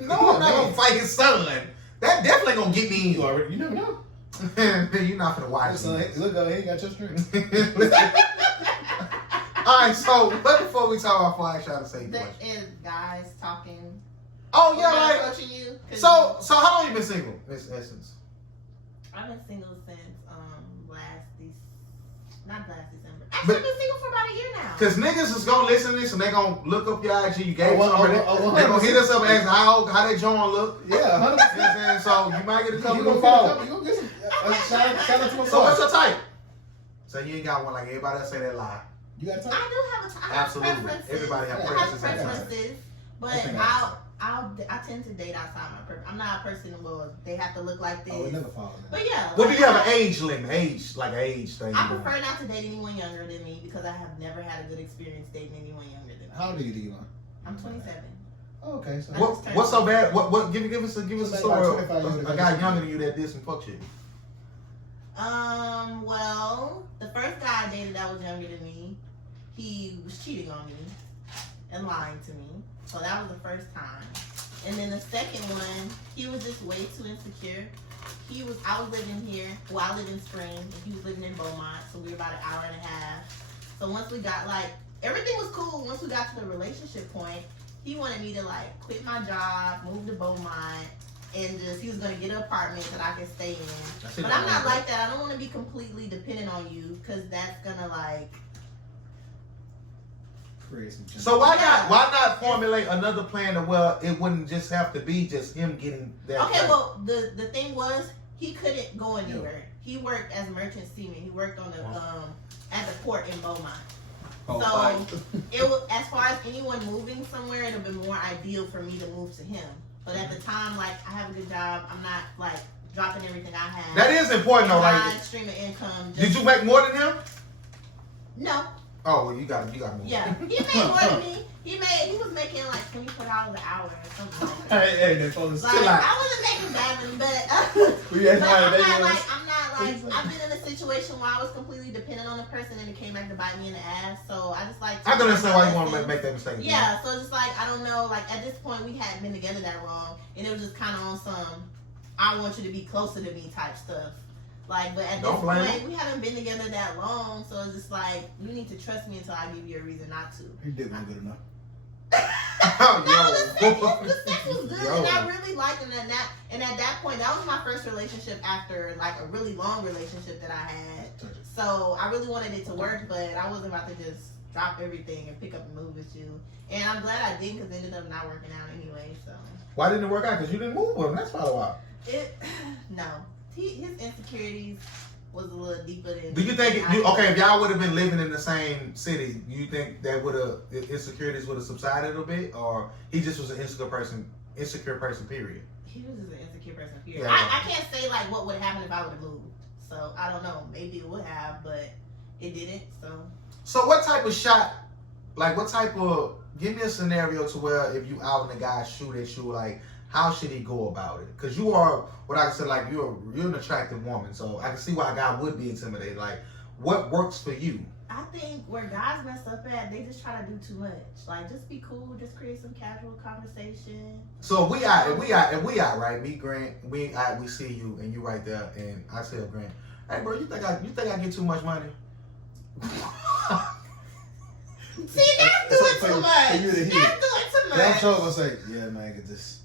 No, I'm not gonna fight his son. That definitely gonna get me in. You never know. You're not gonna watch Son, it. look, he ain't got your strength. All right, so what before we talk about before I try to say There much? is guys talking. Oh yeah, guys like approaching you. 'Cause so how long you been single, Miss Essence? I've been single since not last December. Actually, I've been single for about a year now. Cause niggas is gonna listen to this and they gonna look up your IG. You gave Oh, them already. oh, They gonna hit us up and ask how they join look. Yeah, 100%. You know what I'm saying? So you might get a couple You of gonna follow. get some. You gonna get some. Shout out to my So what's boy. your type? So you ain't got one like everybody else say that lie. You got I time? do have a I have Absolutely. preferences. Everybody have I preferences. have preferences, but I think I tend to date outside my preference. I'm not a person well they have to look like this. Oh, it never falls. But yeah. What do like, you have an age limit? Like an age thing? I prefer not to date anyone younger than me because I have never had a good experience dating anyone younger than me. How old are you, D-Line? I'm 27. Oh, okay. So What's so bad? What give us a Somebody story about of 25 years a guy younger than you that did some fuck shit. Well, the first guy I dated that was younger than me, he was cheating on me and lying to me. So that was the first time. And then the second one, he was just way too insecure. I was living here. Well, I live in Spring, and he was living in Beaumont, so we were about an hour and a half. So once we got everything was cool. Once we got to the relationship point, he wanted me to quit my job, move to Beaumont, and he was gonna get an apartment that I could stay in. But I'm not like that. I don't want to be completely dependent on you, because that's gonna create some. So why not formulate another plan to where it wouldn't just have to be just him getting that? Okay, well the thing was he couldn't go anywhere. He worked as merchant seaman. He worked on the at the port in Beaumont. So it was, as far as anyone moving somewhere, it would have been more ideal for me to move to him. But at the time, I have a good job. I'm not dropping everything I have. That is important though. My stream of income. Did you make more than him? No. Oh well, you got more. Yeah, he made more than me. He was making $24 an hour or something like that. Hey, that phone is I wasn't making that, but We had but time, I'm not I've been in a situation where I was completely dependent on a person and it came back to bite me in the ass. So I just I can understand why you want to make that mistake. Yeah, so it's just I don't know. At this point, we hadn't been together that long, and it was just kind of on some I want you to be closer to me type stuff. But at this point, we haven't been together that long, so it's just you need to trust me until I give you a reason not to. He did one good enough. No, the sex was good, and I really liked it. And at that point, that was my first relationship after a really long relationship that I had. So I really wanted it to work, but I wasn't about to just drop everything and pick up and move with you. And I'm glad I didn't, because it ended up not working out anyway. So why didn't it work out? Because you didn't move with him. That's probably why. No. His insecurities was a little deeper than. Do you think if y'all would have been living in the same city, you think that insecurities would have subsided a bit, or he just was an insecure person period? He was just an insecure person period. Yeah. I can't say what would happen if I would have moved. So I don't know. Maybe it would have, but it didn't. So what type of shot? Give me a scenario to where if you out and the guy shoot at you, how should he go about it? Because you are, what I said, you're an attractive woman, so I can see why a guy would be intimidated. What works for you? I think where guys mess up at, they just try to do too much. Just be cool, just create some casual conversation. So if we out, right? Me, Grant, we see you and you right there, and I tell Grant, hey bro, you think I get too much money? See, that's doing too much. That's doing too much. That show was yeah, man, get this.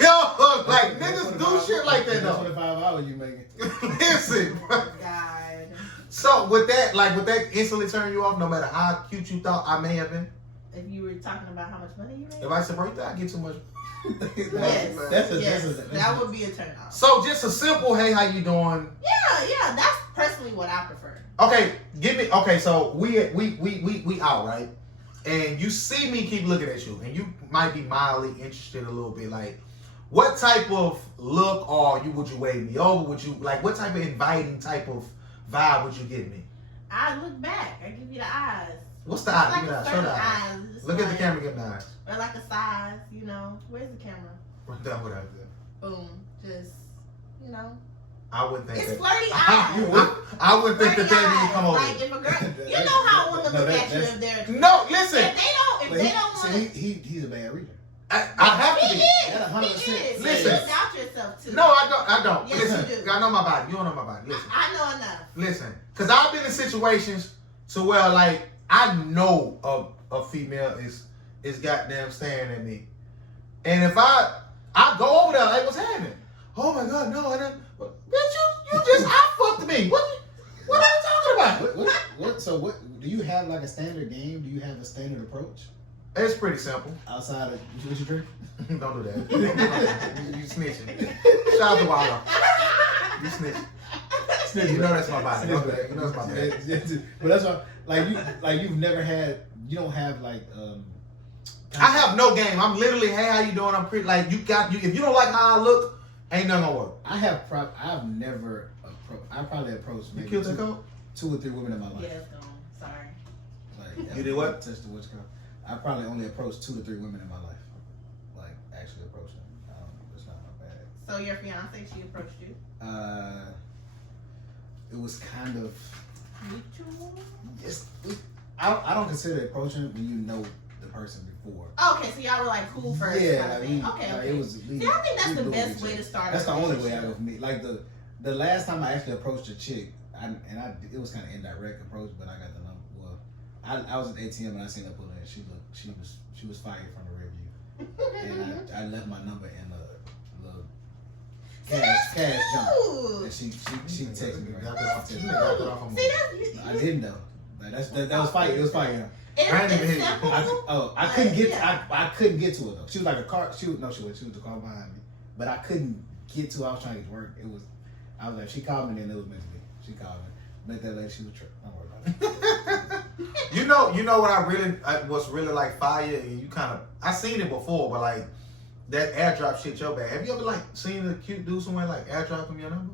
Yo, niggas do shit like that though. $25 you making. Listen, bro. God. So would that instantly turn you off, no matter how cute you thought I may have been? If you were talking about how much money you made? If I said, bro, you think I get too much? Yes, that would be a turn off. So just a simple, hey, how you doing? Yeah, that's personally what I prefer. Okay, so we out, right? And you see me keep looking at you, and you might be mildly interested a little bit. What type of look would you wave me over? Would you what type of inviting type of vibe would you give me? I look back. I give you the eyes. What's the eyes? Give me the eyes. Show the eyes. eyes. Look at the camera. Give me the eyes. Or a size, Where's the camera? Right down what I did. Boom. Just, I wouldn't think it's that. flirty eyes. I wouldn't think flirty that would come over. If a girl, you know how a woman look at you if they're. No, listen. If they don't want to. He's a bad reader. I have to be. He is. Listen. You doubt yourself too. No, I don't. Yes, Listen, you do. I know my body. You don't know my body. Listen. I know enough. Listen, because I've been in situations to where I know a female is goddamn staring at me, and if I go over there, like, what's happening? Oh my God, no, I didn't. Bitch, you just I fucked me. What are you talking about? What do you have like a standard game? Do you have a standard approach It's pretty simple. outside of what you drink? Don't do that. you snitching. Shout out to Waldo. You snitching. You know that's my body. Don't do that. You know that's my bad. But that's why, you've never had. You don't have like. I have no game. I'm literally, hey, how you doing? I'm pretty. Like you got you. If you don't like how I look, ain't nothing gonna work. I've never. I probably approached You maybe killed that goat? 2 or 3 women in my life. Yeah, it's gone. Sorry. Like, You did what? Touched the witch girl. I probably only approached 2 to 3 women in my life. Like actually approached them. It's not my bag. So your fiance, she approached you? It was kind of. Mutual? I don't consider it approaching when you know the person before. Okay, so y'all were like cool first. Yeah, kind of like thing. we, Okay, like okay. it was. See, I think that's the best way to start. That's a the only way I relationship. go for me. Like the last time I actually approached a chick, it was kind of indirect approach, but I got the number. Well, I was at the ATM and I seen her pull in. She was fired from the review, and I left my number in a little cash jump, and she texted me. Got Right. that off. Got that off on me. See, that's I didn't know. Like that was fire. It was fire. I ain't even It's hit you. simple. I couldn't get. Yeah. I couldn't get to her though. She was like a car. She was the car behind me, but I couldn't get to her. I was trying to get to work. I was like, she called me and it was meant to be. She called me. Met that lady. She was tripping. Don't worry about it. You know what was really like fire, and you kind of I seen it before, but like that airdrop shit your bad. Have you ever like seen a cute dude somewhere like airdrop them your number?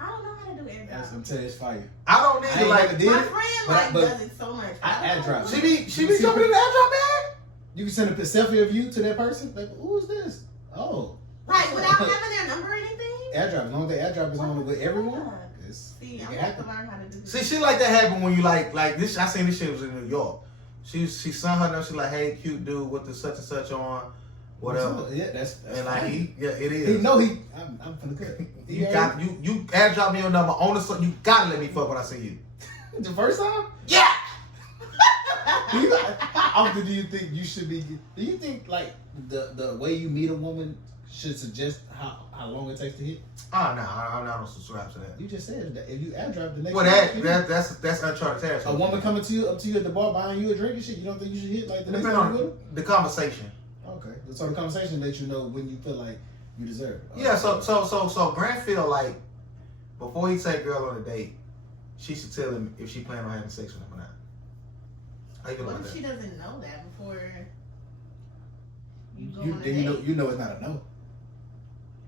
I don't know how to do I'm airdrop. telling you, it's fire. I don't need I to ain't like. never did My it, friend but- does it so much. I don't airdrop. know. She be jumping in the airdrop bag. You can send a selfie of you to that person. Like, who's this? Oh, Like without having their number or anything. airdrop. As long as the airdrop is on with everyone, Fuck? it's See, it I'm can gonna have to happen. learn how to do this. See, shit like that happen when you like this. I seen this shit was in New York. She sent her number. She like, hey, cute dude, with the such and such on, whatever. Yeah, that's And like fine. it is. He know I'm finna cut. You got you airdrop me your number on the you gotta let me fuck when I see you. the first time. Yeah. How often do you think you should be? Do you think like the way you meet a woman should suggest how long it takes to hit? Oh no, I'm not gonna subscribe to that. You just said that if you airdrop the next. Well, time, that's uncharted territory. a woman coming up to you at the bar buying you a drink and shit. You don't think you should hit like the next Depends time you with on the conversation. her? Okay, so the conversation lets you know when you feel like you deserve it. Yeah, so Grant feel like before he take girl on a date, she should tell him if she plan on having sex with him or not. How you feel What about if she that? doesn't know that before you go You, on a then date? you know it's not a no.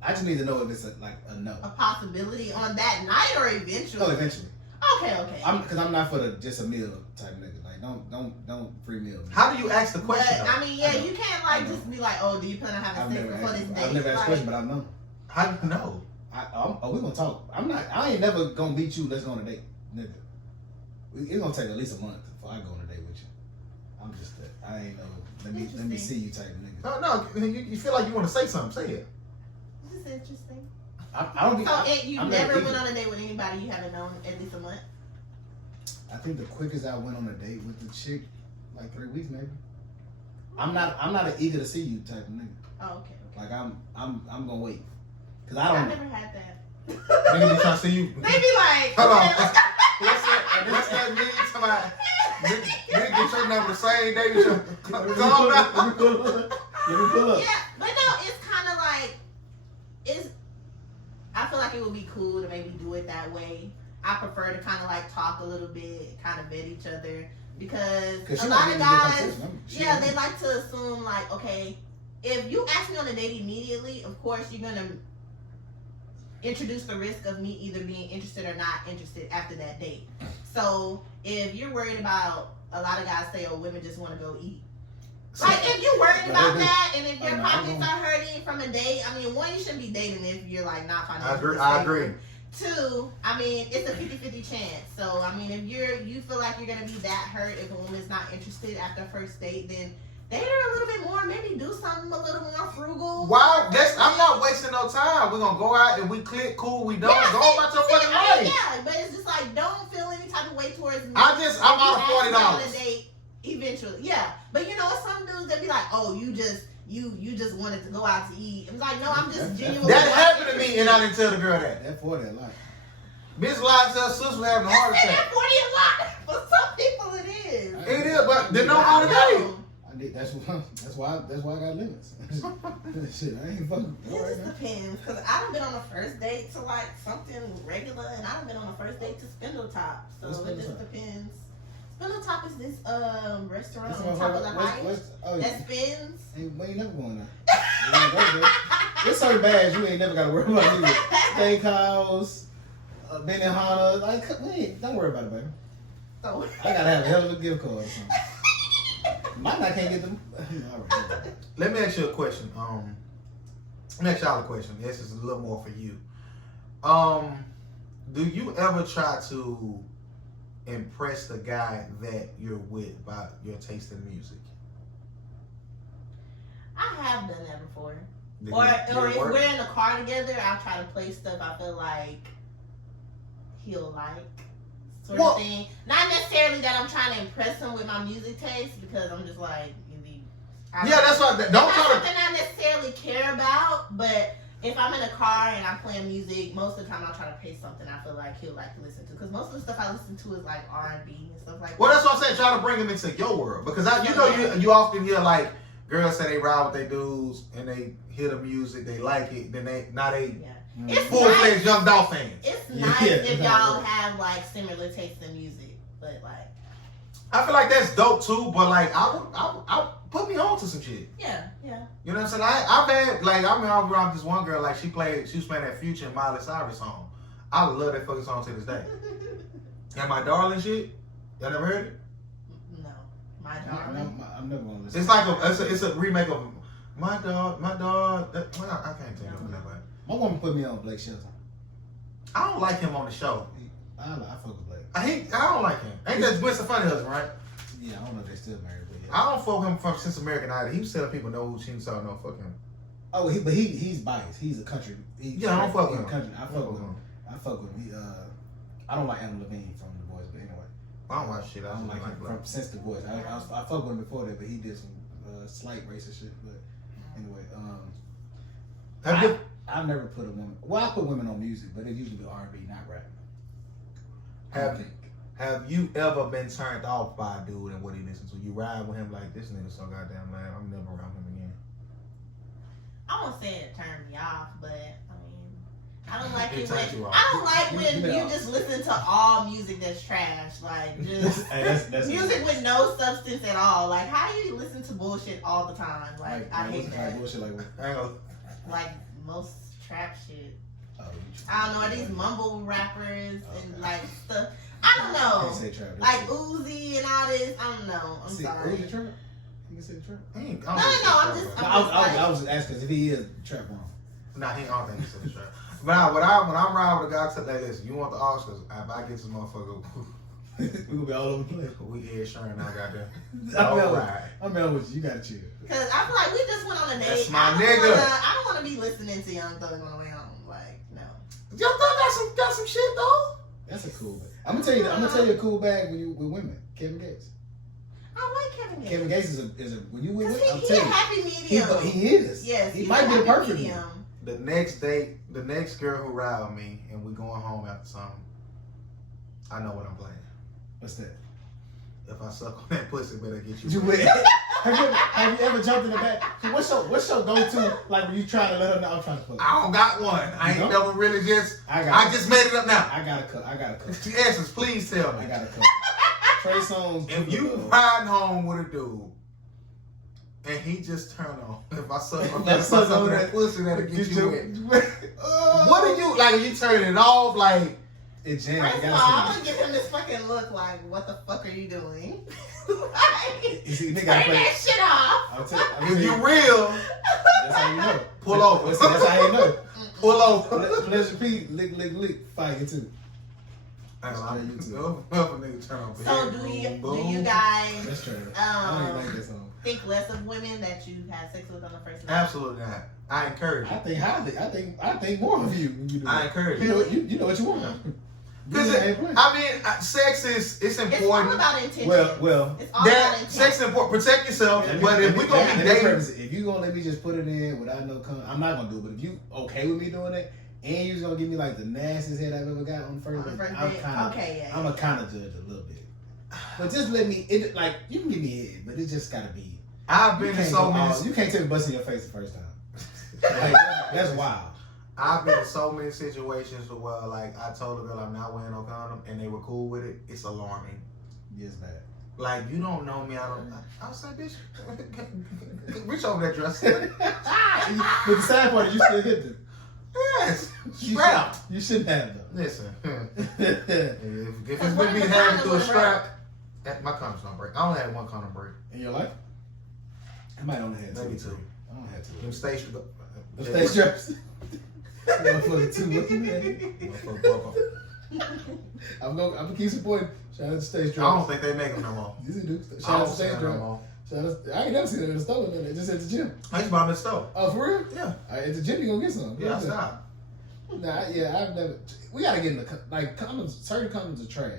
I just need to know if it's a no. A possibility on that night or eventually? Oh, eventually. Okay, okay. I'm not for just a meal type nigga. Like don't free meal me. How do you ask the But question? though? I mean, yeah, I know. you can't I like know. just be like, oh, do you plan on having I've sex never before this asked. date? I've never asked a Like, question, but I know. How do you know? We gonna talk. I ain't never gonna meet you. Let's go on a date, nigga. It's gonna take at least a month before I go on a date with you. I'm just that. I ain't no. Let me Interesting. see you type of nigga. No, you feel like you want to say something. Say it. This is interesting. I don't be. So you I'm never eager. went on a date with anybody you haven't known at least a month? I think the quickest I went on a date with the chick, like 3 weeks maybe. I'm not an eager to see you type of nigga. Oh, okay. Like I'm gonna wait, cause I I don't. never had that. Nigga be trying to see you. They be like, Hold on. okay, let's go. Let's let me talk about. Nigga get your number the same day you should. Let me Calm pull up. down. Let me pull up. Yeah, but no, it's kind of like I feel like it would be cool to maybe do it that way. I prefer to kind of like talk a little bit, kind of vet each other because Cause a she lot might of get into guys, conversation. yeah, they like to assume like, okay, if you ask me on a date immediately, of course you're gonna introduce the risk of me either being interested or not interested after that date. So if you're worried about, a lot of guys say, oh, women just want to go eat. Like, if you're worried about that, and if your no, pockets I'm are hurting from a date, I mean, one, you shouldn't be dating if you're like not I financially agree. I stable. agree. Two, I mean, it's a 50-50 chance. So, I mean, if you feel like you're gonna be that hurt if a woman's not interested after a first date, then date her a little bit more. Maybe do something a little more frugal. Why? I'm not wasting no time. We're gonna go out and we click, cool. We don't Yeah, go see- about your see, fucking I mean, life. yeah, but it's just like don't feel any type to wait towards me. I'm out of $40. On a date eventually, yeah. But you know, some dudes that be like, oh, you just wanted to go out to eat. It was like, no, I'm just genuinely. That happened to me, and I didn't tell the girl that. That 40 a lot. Bitch lied to her sister was having a heart attack. That 40 a lot. For some people, it is. It is, but they don't go to date. That's why I got limits. Shit, I ain't fucking. It just depends, cause I done been on a first date to like something regular, and I done been on a first date to Spindle Top. So it just depends. Spindle Top is this restaurant on top of the height that spins. We ain't never going there. It's so bad you ain't never got to worry about it. Steakhouse, Benihana, like don't worry about it, baby. So I gotta have a hell of a gift card or something. Mine, I can't get them. All right. Let me ask you a question. Let me ask y'all a question. This is a little more for you. Do you ever try to impress the guy that you're with by your taste in music? I have done that before. Did Or it if work? we're in the car together, I'll try to play stuff I feel like he'll like. Sort of thing. Not necessarily that I'm trying to impress him with my music taste, because I'm just like, that's why. Don't try something I necessarily care about, but if I'm in a car and I'm playing music, most of the time I'll try to play something I feel like he'll like to listen to. Because most of the stuff I listen to is like R&B and stuff like that. Well, that's what I'm saying. Try to bring him into your world, because you often hear like girls say they ride with their dudes and they hear the music, they like it, then they It's full-fledged nice. Young Dolph fans. It's nice if y'all have like similar tastes in music, but like I feel like that's dope too, but like I put me on to some shit. yeah. You know what I'm saying? I've had like I was around this one girl, like she was playing that Future and Miley Cyrus song. I love that fucking song to this day. And My Darling shit. Y'all never heard it? No, My Darling. I'm never gonna listen. It's like it's a remake of My Dog. I can't tell you what that was. My woman put me on Blake Shelton. I don't like him on the show. I fuck with Blake. I don't like him. Ain't that Gwen Stefani husband, right? Yeah, I don't know if they still married, but yeah. I don't fuck him from since American Idol. He was telling people no Chainsaw, no fucking. Oh, he's biased. He's a country. Yeah, I don't fuck with him. Country. I fuck with him. I don't like Adam Levine from The Voice, but anyway. I don't watch shit. I don't like him since The Voice. I fuck with him before that, but he did some slight racist shit. But anyway, I've never put a woman. Well, I put women on music, but it usually be R&B, not rap. Have you ever been turned off by a dude and what he listens to? You ride with him like this nigga so goddamn loud. I'm never around him again. I won't say it turned me off, but I mean, I don't like It it turned you when off. I don't like when Yeah. you just listen to all music that's trash, like just That's music with no substance at all. Like how you listen to bullshit all the time? Like I hate that. Bullshit like what? I ain't gonna. Like most trap shit. Oh, I don't know, are these mumble rappers and like stuff. I don't know. Can't say trap. Like Uzi and all this. I don't know. I'm sorry. Uzi trap? You can say trap? No, I'm just. I was just asking if he is trap wrong. Nah, I don't think he's in the trap. But when I'm riding with a guy, today, listen, you want the Oscars? If I get this motherfucker, We gonna be all over the place. we Ed Sheeran now, goddamn. I'm out with you. You gotta chill. Cause I feel like we just went on a date. That's my I don't nigga. I don't want to be listening to Young Thug on the way home. Like no. Young Thug got some shit though. That's a cool bag. I'm gonna tell you a cool bag with women. Kevin Gates. I like Kevin Gates. Kevin Gates is a when you with Cause women, I'm he a telling happy you, medium. he is. Yes, he he's might a be the happy perfect medium. one. The next date, the next girl who ride with me, and we going home after something. I know what I'm playing. What's that? If I suck on that pussy, better get you. You with? Have you ever jumped in the back? So what's your go-to? Like when you trying to let her know I'm trying to fuck. I don't got one. I ain't never really just. I just made it up now. I got a cut. Essence, please tell I me. got a cut. Trey Songz. If you riding home with a dude and he just turn on, if I suck on that pussy, that'll get you wet. What are you like? Are you turning it off? Like It jammed. First of all, I'm gonna give him this fucking look like, what the fuck are you doing? Like, You see, nigga, turn that shit off. if you real, that's how you know. pull over. That's how you know. Pull over. Pleasure P, lick, fight it too. I'm a nigga turn on. So do you guys That's true. I don't even like that song. think less of women that you had sex with on the first night? Absolutely not. I encourage I you. think highly. I think more of you when you do I that. encourage You know, you. you know what you want. Because sex it's It's all important. about intention. Well, it's all about intent. Sex is important. Protect yourself. Yeah, but if we gonna be dating, if you gonna let me just put it in without no I'm not gonna do it. But if you okay with me doing it, and you're gonna give me like the nastiest head I've ever got on the first date, I'm a kind of judge a little bit. But just let me. You can give me head, but it just gotta be. I've been in so many. You can't take a bus in your face the first time. Like, that's wild. I've been in so many situations where, like, I told a girl I'm not wearing no condom, and they were cool with it. It's alarming. Yes, bad. Like, you don't know me. I was like, bitch, reach over that dress. But the sad part is you still hit them. Yes, strap. You shouldn't have them. Listen, if it's with me having through a strap, my condom's gonna break. I only had one condom break in your life. I might only have maybe two. I only had two. Them stay straps. Motherfucker, two. What's the name? I'm gonna keep supporting. Shout out to Stay Straps. I don't think they make them no more. Yes, they do. Shout out to Stay Straps. I ain't never seen them in the store. They just at the gym. I used to buy them at the store. Oh, for real? Yeah. At the gym, you gonna get some. Yeah, I stopped. I've never. We gotta get in condoms. Certain condoms are trash,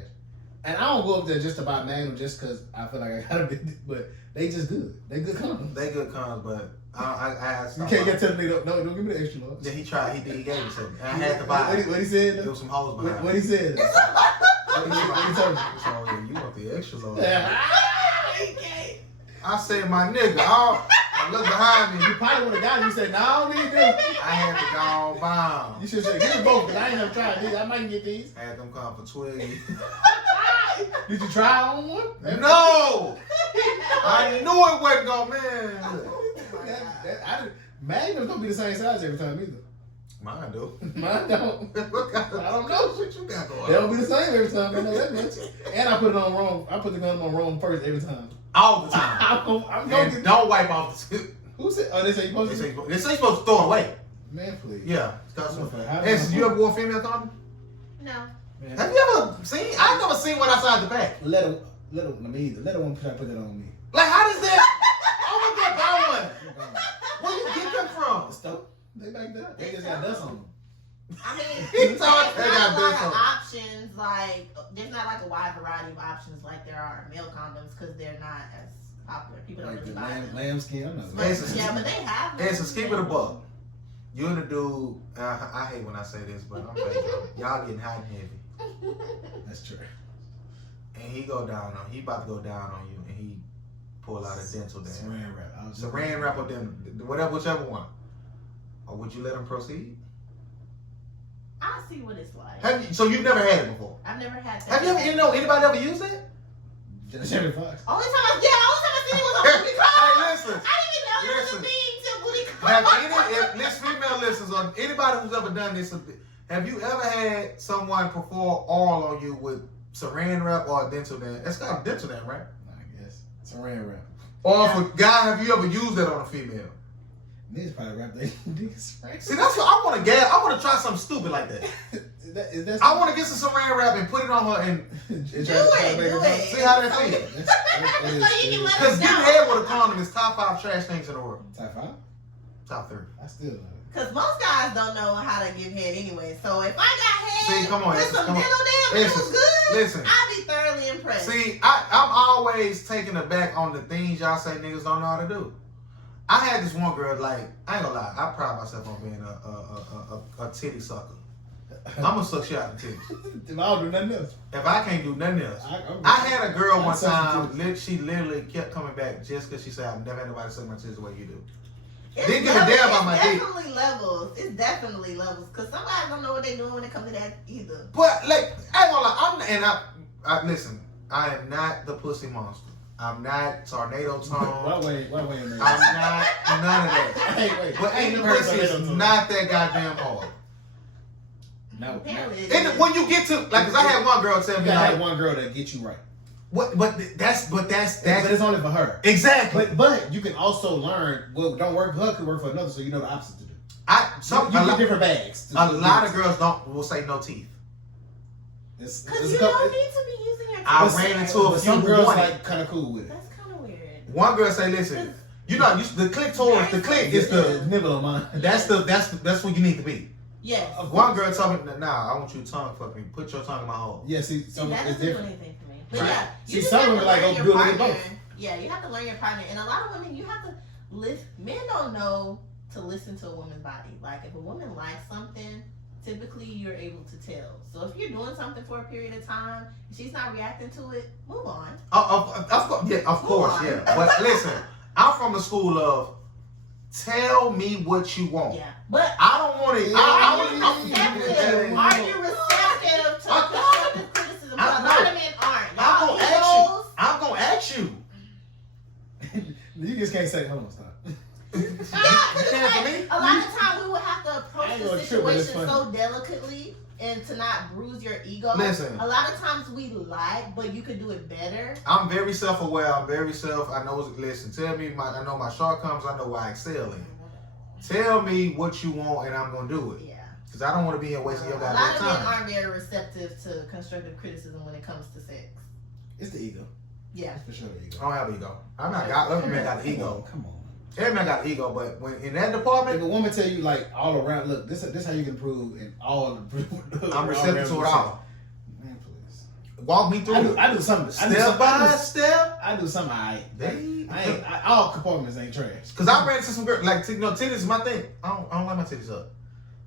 and I don't go up there just to buy Magnum just because I feel like I gotta be. But they just good. They good condoms. They good condoms, but I you can't get to the nigga. No, don't give me the extra large. Yeah, he tried. He gave it to me. And I had to buy it. What he said? There was some holes behind. What he said? What he told you? So yeah, you want the extra large? Okay. I said, my nigga, I look behind me. You probably would have got it. You said, no, I don't need this. I had to go on bomb. You should say, give me both, because I ain't never tried these. I might get these. I had them come for 12. Did you try on one? No! I knew it wasn't gonna, man. Magnum's gonna be the same size every time either. Mine do. Mine don't. I don't know. What you got going on? They don't be the same every time. I know that much. And I put it on wrong. I put the gun on wrong first every time. All the time. I'm going And don't wipe off the tip. Who said? Oh, they say you supposed to. They say you're supposed to throw it away. Man, please. Yeah. Okay, You ever wore a female condom? No. Man. Have you ever seen? I've never seen one outside the pack. Let her me either. Let her one try to put that on me. Like, how does that? I want to buy one. Where you get them from? The stove. They back there. They just got dust on them. I mean, He there's not talking a about lot this of one. options. Like, there's not like a wide variety of options like there are male condoms because they're not as popular. People don't Like really the buy them. lambskin. I'm not. But, It's a- yeah, but they have them. It's a skip of the buck. You and the dude, I hate when I say this, but I'm like, y'all getting hot and heavy. That's true. And he go down on, he about to go down on you, and he pull out a dental dam. Saran wrap. Saran wrap or them, whichever one. Or would you let him proceed? I'll see what it's like. So you've never had it before? I've never had that. Have you ever, anybody ever used it? Jamie Foxx. Only time I seen it was on Booty Call. Hey, listen. I didn't even know there was a thing to Booty Call. Have female listeners or anybody who's ever done this, have you ever had someone perform all on you with saran wrap or a dental dam? It's called dental dam, right? I guess. Saran wrap. Or for guy, have you ever used that on a female? Niggas probably wrap their dicks right. See, that's what I want to get. I want to try something stupid like that. Is that I want to get some saran wrap and put it on her and Do it. see how that feels. So you can let Because us getting know. head with a condom is top 5 trash things in the world. Top 5? Top 3. I still love it. Because most guys don't know how to give head anyway. So if I got head See, come on, with Essence, some come on. dental dam, it was Essence, good, listen. I'd be thoroughly impressed. See, I'm always taken aback on the things y'all say niggas don't know how to do. I had this one girl, like, I ain't gonna lie, I pride myself on being a titty sucker. I'm gonna suck shit out of titties. If I don't do nothing else. If I can't do nothing else. I had a girl one time, she literally kept coming back just because she said, I've never had nobody suck my titties the way you do. Didn't give a damn about my dick. It's definitely levels. Because some guys don't know what they're doing when it comes to that either. But, like, I ain't gonna lie, listen, I am not the pussy monster. I'm not tornado tone. Wait, I'm not none of that. Wait. But eating pussy is not that goddamn hard. No. Apparently it And is. when you get to, like, cause I had one girl tell You me, gotta like, have one girl that gets you right. what? But that's But it's only for her. exactly. But you can also learn what don't work for her could work for another, so you know the opposite to do. You get different bags. A lot of girls will say no teeth. Because you don't need to be using your I teeth. ran into a few some girls wanted. like kind of cool with it. That's kind of weird. One girl say, listen, the clitoris, the clit is the nibble on mine. that's what you need to be. Yes. One girl told me, "Nah, I want you to tongue fuck me. Put your tongue in my hole." Yeah, see, See, some that it's doesn't do different. anything for me. But Right. yeah, See, you just some have to women like, learn oh, your do a little partner. both. Yeah, you have to learn your partner. And a lot of women, you have to listen. Men don't know to listen to a woman's body. Like, if a woman likes something, typically you're able to tell. So if you're doing something for a period of time, and she's not reacting to it, move on. Of course, yeah. But listen, I'm from the school of tell me what you want. Yeah, but I don't want it. are you receptive? Are you receptive to constructive criticism? But a lot of men aren't. I'm Y'all gonna ask you. egos. I'm gonna ask you. You just can't say, hold on, stop. Nah, 'cause it's can't for like, me. a lot of times we would have to I approach ain't the gonna trip, but it's situation funny. so delicately and to not bruise your ego. Listen. A lot of times we like, but you could do it better. I'm very self-aware. I know. Listen, tell me I know my shortcomings. I know where I excel in. Tell me what you want, and I'm gonna do it. Yeah. Cause I don't want to be here wasting your A lot goddamn of men time. aren't very receptive to constructive criticism when it comes to sex. It's the ego. Yeah. It's for sure the ego. I don't have ego. I'm not got. Every man got the ego. Come on. Every man got the ego, but when in that If department, a woman tell you like all around, look, this how you can prove in all the. I'm receptive to it all. Man, please. Walk me through it. I do something. Step by step. I do something. I They. all compartments ain't trash. Cause I ran into some girls like titties is my thing. I don't like my titties up.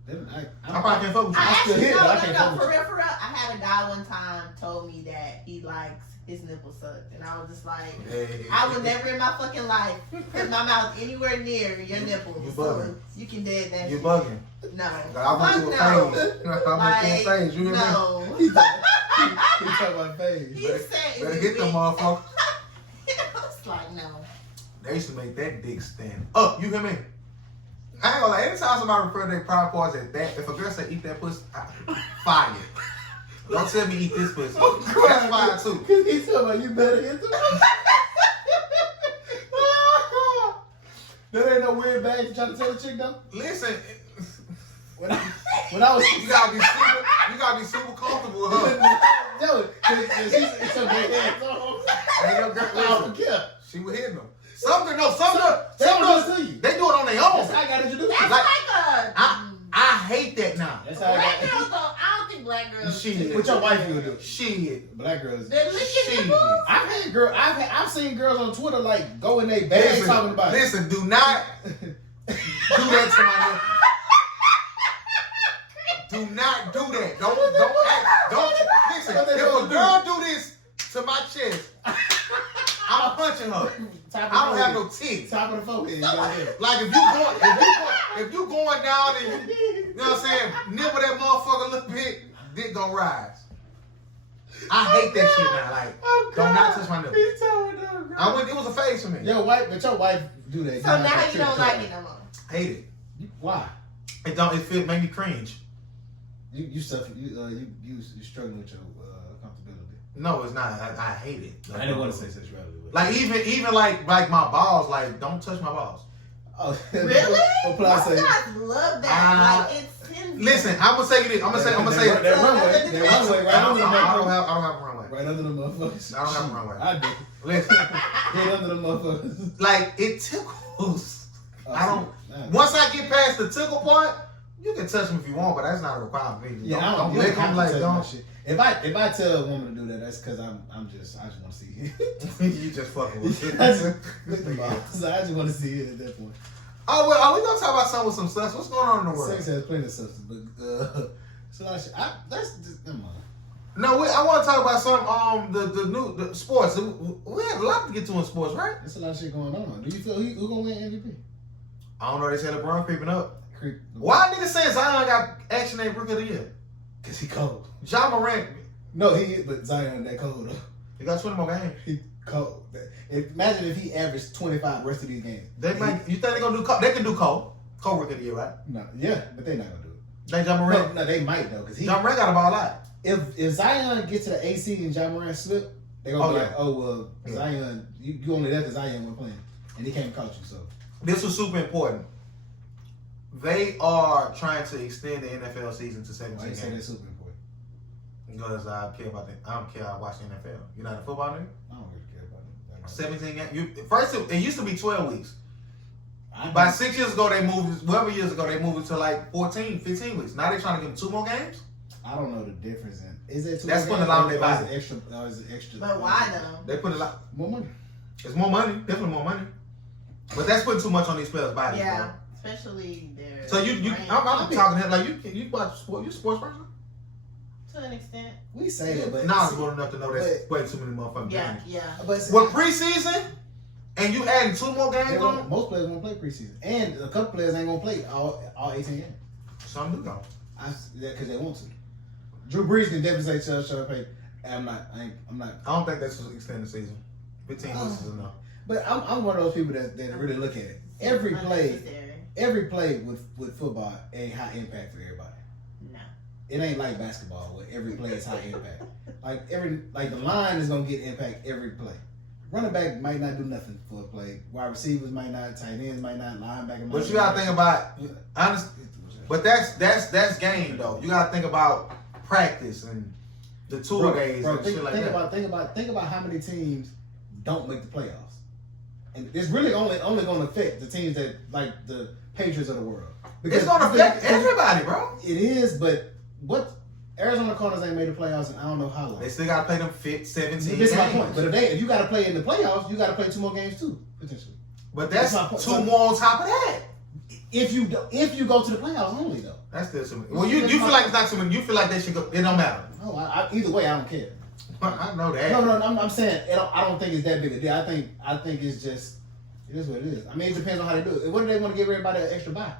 I probably can't fuck with you. I still actually hit, but I can't no, fuck with for real. I had a guy one time told me that he likes his nipples sucked, and I was just like, Hey, I would never in my fucking life put my mouth anywhere near your nipples. You So bugging. you can dead that. You shit. bugging. No. I went through a Fuck phase. I went Like, through a phase. You hear me? no. He talking about face. He said, Better hit them motherfucker. I was like, no. They used to make that dick stand up. You hear me? I ain't gonna lie. Anytime somebody refer to their private parts as that, if a girl say eat that pussy, fire. Don't tell me eat this pussy. That's fire too. Cause he's talking about you better hit the. That ain't no weird bag you trying to tell the chick though. Listen, When I was you gotta be super comfortable with her. no, she's so big ass on. Ain't no girl, I don't listen, care. she was hitting them. Some girls, They don't just see you. they do it on their own. That's how I got introduced. That's Like, like a. I hate that now. That's how I Black got. girls don't. I don't think black girls. Shit. What your wife you do? Shit. Black girls. They're licking Shit. nipples. I've seen girls on Twitter like go in their bag talking about it. Listen, do not do that to my nipple. Do not do that. Don't listen. What they If gonna a do? girl do this to my chest, I'm punching her. I don't have no teeth. Top of the forehead. Yeah. Like if you going down and you know what I'm saying, nibble that motherfucker a little bit, dick gonna rise. I hate that shit now. Like, do not touch my nipple. It was a phase for me. Your wife do that. So now you don't like it no more. Hate it. Why? It make me cringe. You struggling with your comfortability. No, it's not. I hate it. I didn't want to say sexuality. But Like even like my balls, like don't touch my balls. oh, Really? What Plas say? Most guys love that. Like it's tender. Listen, I'm gonna say this. I'm gonna say that runway right I under the don't motherfucker. have a runway. Right under the motherfuckers. I don't have a runway. I do. Listen, Get under the motherfuckers. like it tickles. I don't. Nah. Once I get past the tickle part, you can touch them if you want, but that's not a requirement for me. Yeah, Don't you lick have them to like touch my don't. shit. If I tell a woman to do that, that's because I just want to see it. You just fucking with it. I just want to see it at that point. Oh well, are we gonna talk about something with some stuff? What's going on in the world? Sex has plenty of substance, but it's a lot of shit. That's just never mind. No, I want to talk about some the sports. We have a lot to get to in sports, right? There's a lot of shit going on. Do you feel who gonna win MVP? I don't know. They said LeBron creeping up. Creep. Why niggas saying Zion got action named Rookie of the Year? Cause he cold. Ja Morant, No, he is, but Zion that cold though. he got 20 more games. He cold. Imagine if he averaged 25 rest of these games. They might. You think they gonna do? They can do Cole Rookie of the Year, right? No, yeah, but they're not gonna do it. They Ja Morant. No, they might though, cause Ja Morant got a ball out. if Zion gets to the AC and Ja Morant slip, they're gonna be like, oh well, Yeah. Zion, you only there because Zion wasn't playing, and he came and caught you. So This was super important. They are trying to extend the NFL season to why 17 you say games that's super important? because I care about that. I don't care. I watch the NFL. You're not a football nigga. I don't really care about it. 17 games. First, it used to be 12 weeks. About 6 years ago, they moved. Whatever years ago, they moved it to like 14, 15 weeks. Now they're trying to give them 2 more games. I don't know the difference in. Is it 2 That's more putting games, a lot on their or is body. it extra? Or is it extra? But why though? They put a lot. More money. It's more money, definitely more money. But that's putting too much on these players' bodies, Yeah, especially their. bro. So I'm talking here like you watch sport. You a sports person? To an extent. We say that, but Knowledgeable enough to know that's way too many motherfucking Yeah, games. yeah. But With preseason, and you adding 2 more games on, most players won't play preseason, and a couple players ain't gonna play all 18 games. some do go. Because they want to. Drew Brees can definitely say, "Shut up, I'm not. I'm not." I don't think that's to extend the season. 15 weeks is enough. But I'm one of those people that really look at it. Every play with football ain't high impact for everybody. No. It ain't like basketball where every play is high impact. Like the line is gonna get impact every play. Running back might not do nothing for a play. Wide receivers might not. Tight ends might not. Linebacker might. But you gotta think about honest. But that's game though. You gotta think about practice and the tour days and shit like that. Think about how many teams don't make the playoffs, and it's really only going to affect the teams that like the Patriots of the world. It's gonna affect everybody, bro. It is, but what Arizona Cardinals ain't made the playoffs, and I don't know how long. They still gotta play them 17 This games. is my point. But if you got to play in the playoffs, you got to play 2 more games too, potentially. But that's That's my point. 2 more on top of that. If you go to the playoffs only though. That's still too many. Well, you feel like it's not too many. You feel like they should go. It don't matter. No, either way, I don't care. I know that. No, I'm saying I don't think it's that big a deal. I think it's just it is what it is. I mean, it depends on how they do it. What do they want to give everybody an extra bye?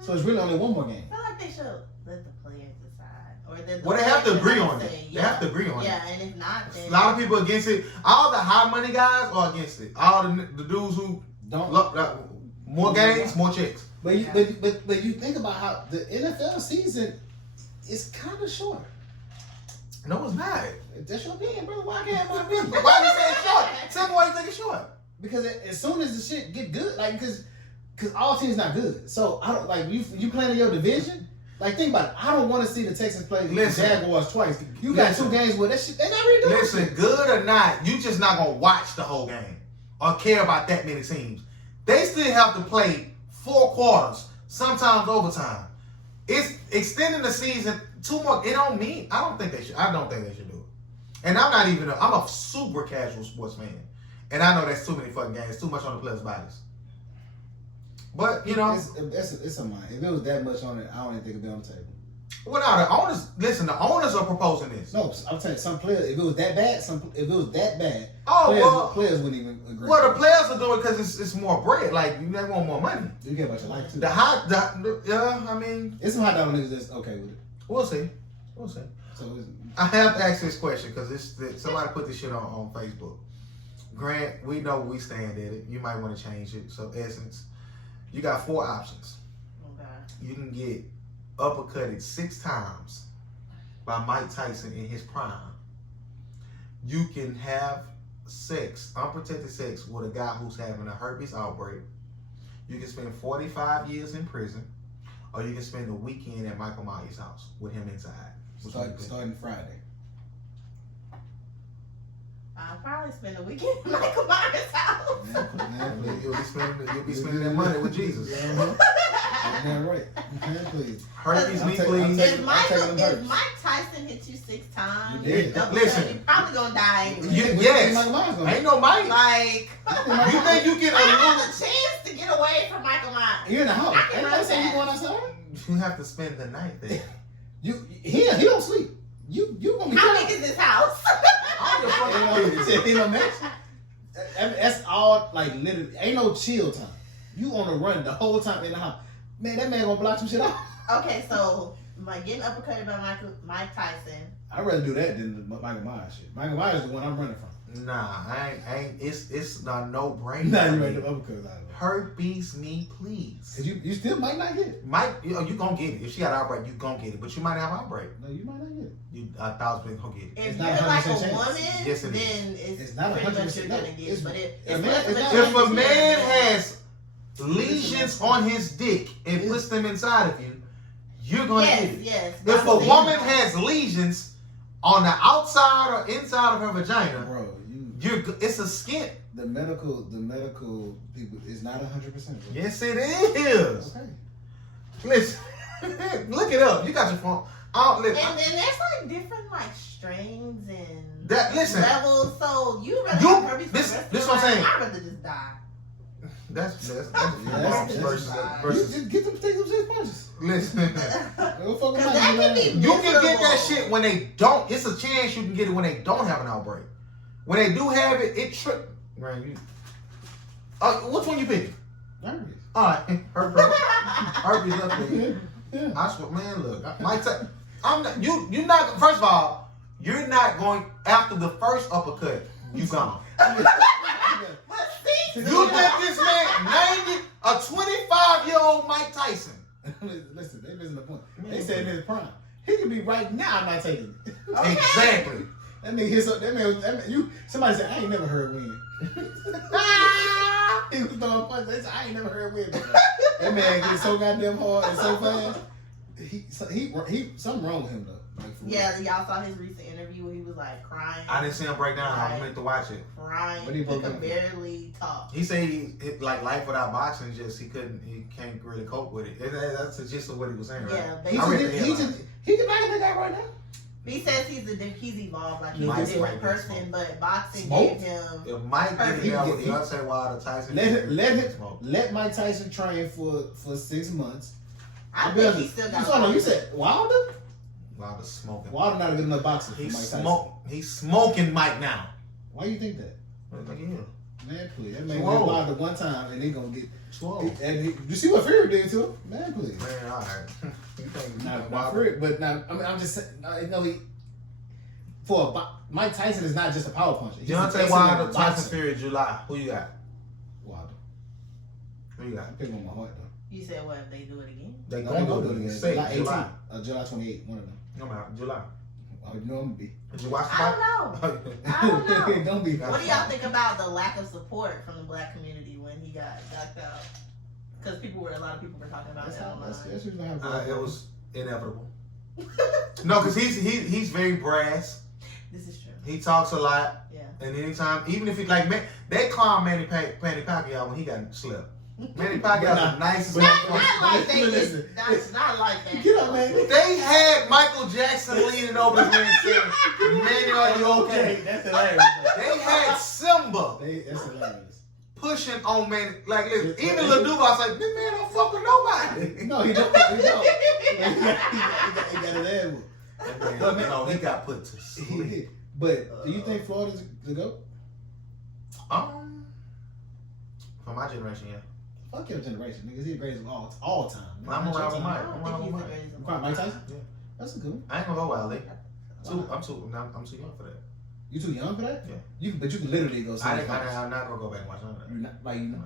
So it's really only 1 more game. I feel like they should let the players decide, or Well, they have to agree on it. say, They have to agree on it. Yeah, and if not, then A lot of people against it. All the high money guys are against it. All the dudes who Don't. more games, more checks. But you think about how the NFL season is kind of short. No, it's not. That's your opinion, brother. Why can't my opinion? Why you say it's short? Tell me why you think it's short. Because as soon as the shit get good, like because all teams not good. So I don't like you playing in your division. Like think about it. I don't want to see the Texans play the Jaguars twice. You got 2 games where that shit they not really doing. Listen, good or not, you just not gonna watch the whole game or care about that many teams. They still have to play 4 quarters, sometimes overtime. It's extending the season 2 more. It don't mean I don't think they should do it. And I'm a super casual sports fan. And I know that's too many fucking games, too much on the players' bodies. But you know, it's a mind. If it was that much on it, I don't even think it'd be on the table. well, now the owners listen. The owners are proposing this. No, I'm saying some players. If it was that bad, Oh, players wouldn't even agree. well, the players are doing it because it's more bread. Like they want more money. You care about your life too. I mean, It's some hot dog niggas that's okay with it. we'll see. So I have to ask this question because somebody put this shit on Facebook. Grant, we know we stand at it. You might want to change it. So, Essence, you got 4 options. Okay. You can get uppercutted 6 times by Mike Tyson in his prime. You can have unprotected sex with a guy who's having a herpes outbreak. You can spend 45 years in prison, or you can spend a weekend at Michael Myers' house with him inside. starting Friday. I'll probably spend a weekend at Michael Myers' house. You'll be spending that money with Jesus. Damn right. Please. Herpes, me, I'm please. taking- If Mike Tyson hit you 6 times, You did. Listen. you're probably gonna die anyway. Yes. Ain't no Mike. Like, You think you can I have a elude? chance to get away from Michael Myers. You're in the house. I can Ain't run nobody saying you fast. going outside. You have to spend the night there. He don't sleep. You gonna be How killed. big is this house? He don't match. That's all like literally. Ain't no chill time. You on the run the whole time in the house. Man, that man gonna block some shit out. Okay, so like getting uppercutted by Mike Tyson. I'd rather do that than the Michael Myers shit. Michael Myers is the one I'm running from. Nah, I ain't. It's a no brainer. Nah, you ready to uppercut out of it. Herpes, me, please. Cause you still might not get it. Mike, you gonna get it. If she got an outbreak, you gonna get it. But you might have an outbreak. No, you might not get it. You 1,000% gonna get it. If It's you're not like a 100% chance. woman, Yes, it is. then It's not pretty much 100%. you're gonna get It's- it. But a it's man- less it's of not- If a chance man than- has lesions on his dick and puts them inside of you, you're gonna get it. yes. If a woman has lesions on the outside or inside of her vagina, Bro, it's a skin The medical people is not 100%. Yes, it is. Okay. Listen, look it up. You got your phone. And then there's like different like strains and Listen. levels. So you rather You- have herpes for this- the rest this of what I'm your saying. life? I'd rather just die. That's Yeah, versus. You just get them take them 6 punches. Listen, Go fuck Cause them that out, can be man. you can get that miserable. shit when they don't. It's a chance you can get it when they don't have an outbreak. When they do have it, it trip. Right? Which one you picking? Herpes. All right, herpes left me. Yeah. I swear, man, look, I'm not. You're not. First of all, you're not going after the first uppercut. You gone. But see, You let this man a 25-year-old Mike Tyson. Listen, they missing the point. They said in his prime. He could be right now. I'm not taking it. Exactly. That nigga hit that man, you. Somebody said I ain't never heard win. He was throwing punches. They said I ain't never heard win. That man gets so goddamn hard and so fast. He something wrong with him though. Like, for yeah, y'all saw his recent interview where he was like crying. I didn't see him break down. I meant to watch it. Crying. What he He broke could down? barely talk. He said like life without boxing, just he can't really cope with it. That's the gist of what he was saying, right? Yeah, He I read the just headline. he can knock that guy right now. He says he's evolved, like he's Mike's a different right, person, but boxing Smoke. gave him. If Mike get it out with Deontay Wilder, Tyson, Let Mike Tyson train for 6 months. I think he still got. You said Wilder? Wilder's smoking. Wilder not a good enough boxer for Mike Tyson. He's smoking Mike now. Why you think that? Like, yeah. Man, please. That man Swole. went Wilder one time and they gonna get. Swole. You see what Fury did to him? Man, please. Man, all right. You think Not Wilder? Fury, but not. I mean, I'm just saying. He Mike Tyson is not just a power puncher. He's an Deontay excellent Wilder, Tyson boxer. Fury, July. Who you got? Wilder. Who you got? I pick on my heart though. You said what if they do it again? They No, gonna go do do it it again. again. Say July 18th. July. July 28th. One of them. I'm out. July. I know I'm gonna be. Did you watch the I fight? don't know. I don't know. Don't be. What do y'all think about the lack of support from the black community when he got knocked out? Because a lot of people were talking about That's that how. online. That's what's gonna happen. It was inevitable. No, because he's very brass. This is true. He talks a lot, Yeah. and anytime, even if he like they clown Manny Pacquiao when he got slept. Manny Pacquiao's the nicest. Not motherfucker. like they Listen, did. Not like that. Get up, man. They had Michael Jackson leaning over the ring saying, "Manny, are you okay?" That's hilarious. They had Simba That's hilarious. pushing on Manny. Like, listen, even Lil Duval's like, "This man don't fuck with nobody." No, he don't. He don't. He got his ass whooped. But man, no, he got put to sleep. But do you think Florida's the GOAT? For my generation, yeah. Fuck your generation, niggas. He's the greatest of all time. I'm around with I Mike. don't I'm think around he's with the Mike. greatest of Quite all Mike time. Tyson? Yeah. That's a good one. I ain't gonna go wild. I'm too young for that. You too young for that? Yeah. But you can literally go see I'm his fights. not gonna go back and watch none of that. You're not, like, you know,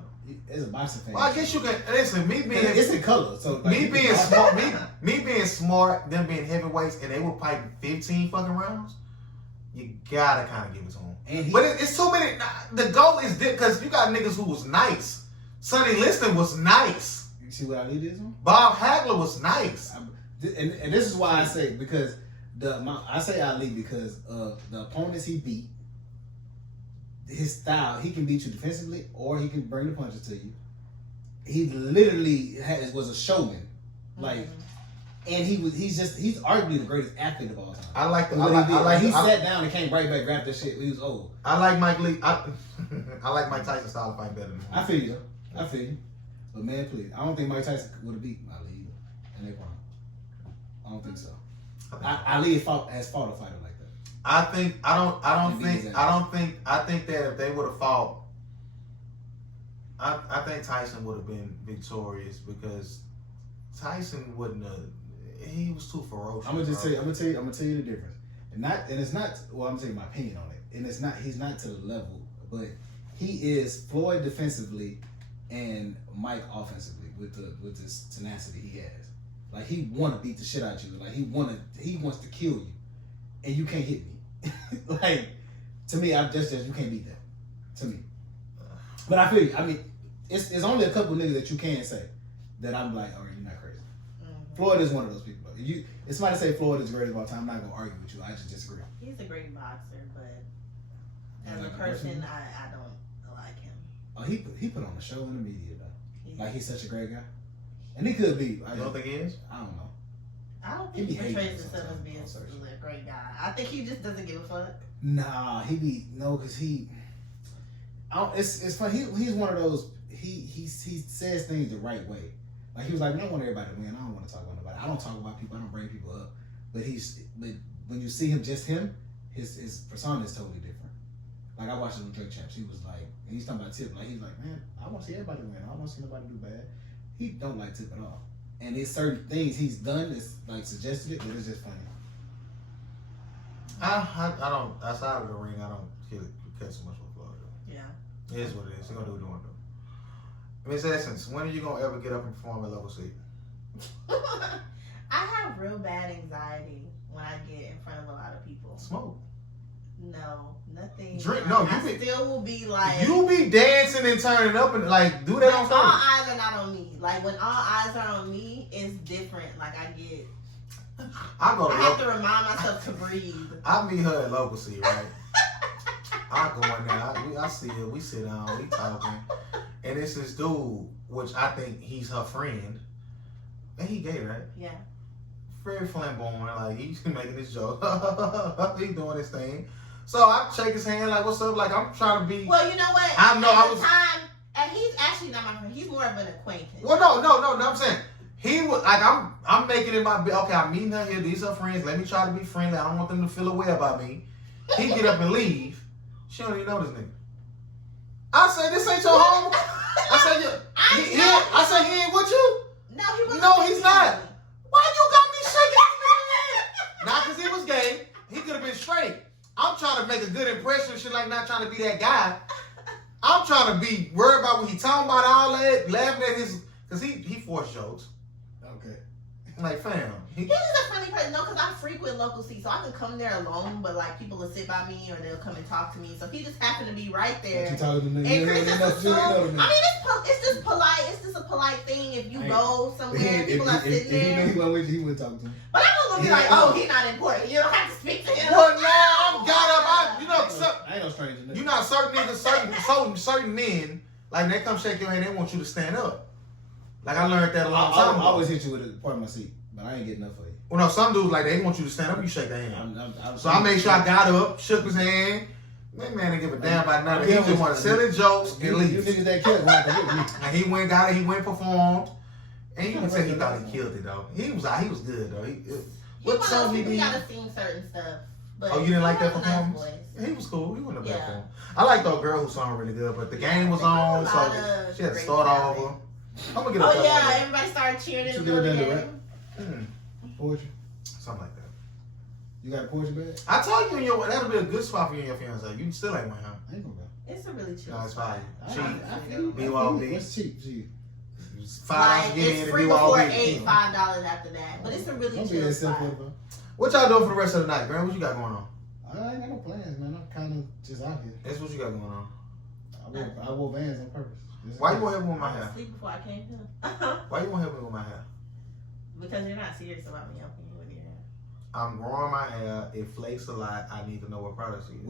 as a boxing fan. Well, I guess you can listen. Me being It's in color, so like, me you being can- smart, me being smart, them being heavyweights, and they were fighting 15 fucking rounds. You gotta kind of give it to them. And he, But it's too many. The goal is because you got niggas who was nice. Sonny Liston was nice. you see what Ali did to him? Bob Hagler was nice. And this is why I say because I say Ali because of the opponents he beat. His style, he can beat you defensively or he can bring the punches to you. He literally was a showman, like, and he's arguably the greatest athlete of all time. I like He sat down and came right back, grabbed that shit when he was old. I like Mike Lee. I like Mike Tyson's style of fight better than him. I feel you. But man, please, I don't think Mike Tyson would have beat Ali either. And they won. I don't think so. Ali has fought a fighter like that. I think that if they would have fought, I think Tyson would have been victorious because Tyson wouldn't have. He was too ferocious. I'm gonna tell you the difference. And it's not. Well, I'm gonna tell you my opinion on it. And it's not. He's not to the level, but he is Floyd defensively and Mike offensively with this tenacity he has. Like he want to beat the shit out of you. Like he wants to kill you, and you can't hit me. Like to me, I'm just you can't beat that. To me, but I feel you. I mean, it's only a couple niggas that you can say that I'm like, all right, you're not crazy. Floyd is one of those people. If somebody say Floyd is the greatest of all time, I'm not gonna argue with you. I just disagree. He's a great boxer, but as You a like person, him? I don't like him. Oh, he put on a show in the media though. He's- Like he's such a great guy, and he could be. You don't think he is? I don't know. I don't He think be he hating portrays himself as sometimes being on social. a great guy. I think he just doesn't give a fuck. Nah, he be cause he. It's funny. He's one of those. He says things the right way. Like he was like, I want everybody to win. I don't want to talk about nobody. I don't talk about people. I don't bring people up. But when you see him, just him, his persona is totally different. Like I watched him on Drake Champs. He was like, and he's talking about Tip. Like he's like, man, I want to see everybody win. I don't want to see nobody do bad. He don't like Tip at all. And there's certain things he's done that's like suggested it, but it's just funny. I don't. Outside of the ring, I don't care so much for Florida. Yeah. It is what it is. He gonna do what he want to do. Miss Essence, when are you gonna ever get up and perform at Level C? I have real bad anxiety when I get in front of a lot of people. Smoke. No, nothing. Drink. No, I you be. still will be like. You be dancing and turning up and like do that When on all stage. eyes are not on me. Like when all eyes are on me, it's different. Like I I have to remind myself to breathe. I meet her at Local C, right? I go in there, I see her, we sit down, we talking, and it's this dude, which I think he's her friend, and he gay, right? Yeah. Very flamboyant, like he's making this joke, he doing this thing. So I shake his hand, like, what's up? Like I'm trying to be. Well, you know what? I know, At I the was- time, and he's actually not my friend. He's more of an acquaintance. Well, no. I'm saying he was like I'm making it my okay. I'm meeting her here. These are friends. Let me try to be friendly. I don't want them to feel away about me. He get up and leave. She don't even know this nigga. I say this ain't your home. I say I say he ain't with you. No, he wasn't. No, he's not. Why you got me shaking this nigga hand? Not because he was gay. He could have been straight. I'm trying to make a good impression and shit, like not trying to be that guy. I'm trying to be worried about what he talking about, all that, laughing at his, because he forced jokes. Okay. Like, fam. He's just a funny person. No, because I frequent Local C, so I can come there alone, but like people will sit by me or they'll come and talk to me. So he just happened to be right there. What you talking to And me? Chris just assumed, I mean, I it's just polite. It's just a polite thing if you Ain't- go somewhere, people are sitting If he knew there. he wasn't with you, he wouldn't talk to him. But I'm gonna be Yeah. like, oh, he's not important. You don't have to speak to him. Well, now I'm got up. You know, I ain't no stranger. you know, certain niggas, certain men, like they come shake your hand, they want you to stand up. Like I learned that a long time I ago. always hit you with a part of my seat, but I ain't getting enough for you. Well, no, some dudes like they want you to stand up, you shake their hand. I'm, So I made sure I got up, shook his hand. That man didn't give a damn about nothing. He just want to sell his jokes and You leave. niggas that killed me. And he went, got it. He went, performed, and you can tell he thought he killed it though. He was good though. What song he We did? gotta sing certain stuff. But Oh, you didn't like that he has a nice performance? voice. He was cool. He wasn't a bad Yeah. performer. I liked the girl who sung really good, but the game was They have on, a so lot of she had to great start talent. over. I'm gonna get Oh a yeah, everybody started cheering in You the ever middle of done the the game. Poetry. Something like that. You got a poetry bag? I told you, that'll be a good spot for you and your fiance. You still ain't went home. I ain't gonna go. It's a really chill. No, it's spot. fine. Cheap. I feel you. BYOB. What's cheap? Cheap. $5 Like get in it's and free do all before week. $8, $5 after that. But it's a really Don't be chill that spot. simple. What y'all doing for the rest of the night, Grant? What you got going on? I ain't got no plans, man. I'm kind of just out here. That's what you got going on. I wore Vans on purpose. Why you want to help me with my I was hair? asleep before I came here. Why you want to help me with my hair? Because you're not serious about me helping you with your hair. I'm growing my hair. It flakes a lot. I need to know what products to use.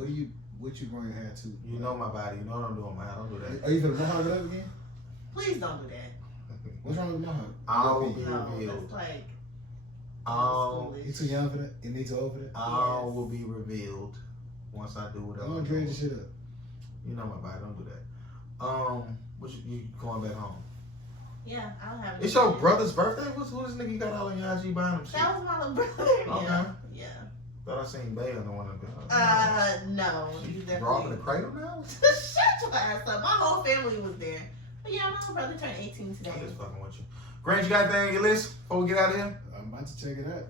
What you growing your hair to? You know my body. You know what I'm doing with my hair. Don't do that. Are you gonna mohawk it up again? Please don't do that. What's wrong with mohawk? I will be No, revealed. it's like All You too young for that? You need to old for that? all will be revealed once I do whatever. Don't I'm dread doing. this shit up. You know my body. Don't do that. What you going back home? yeah, I don't have. It's your brother's birthday. Who this nigga you got all in your IG buying him shit? That was my little brother. Yeah. Okay. Yeah. Thought I seen Bay on the one of them. No. You Rocking the definitely. cradle now? Shut your ass up. My whole family was there. But yeah, my brother turned 18 today. I'm just fucking with you. Grant, you got anything on your list before we get out of here? I'm about to check it out.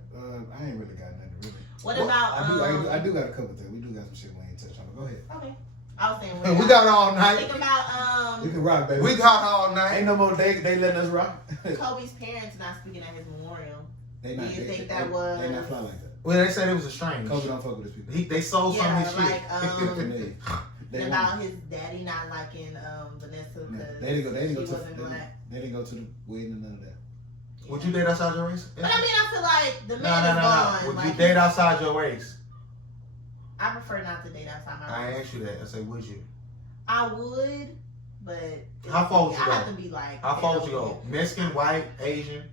I ain't really got nothing really. What What? about I do got a couple things. We do got some shit we ain't touched on. Go ahead. Okay. I was saying We got all think night. about We can rock, baby. We got all night. Ain't no more. They letting us rock. Kobe's parents not speaking at his memorial. They Do not. you They, think they, that was? They not fly like that. Well, they said it was a strange. Kobe don't fuck with his people. They sold some of his Yeah, shit. like They about his daddy not liking Vanessa won't. because They didn't go. They didn't she go to. wasn't black. They didn't go to the wedding and none of that. Would you date outside your race? But I mean, I feel like the No, man no, is no, gone. no. Would Like, you date outside your race? I prefer not to date outside my I race. asked you that. I said, would you? I would, but How far would you I go? have to be like. How far would you go? Mexican, white, Asian?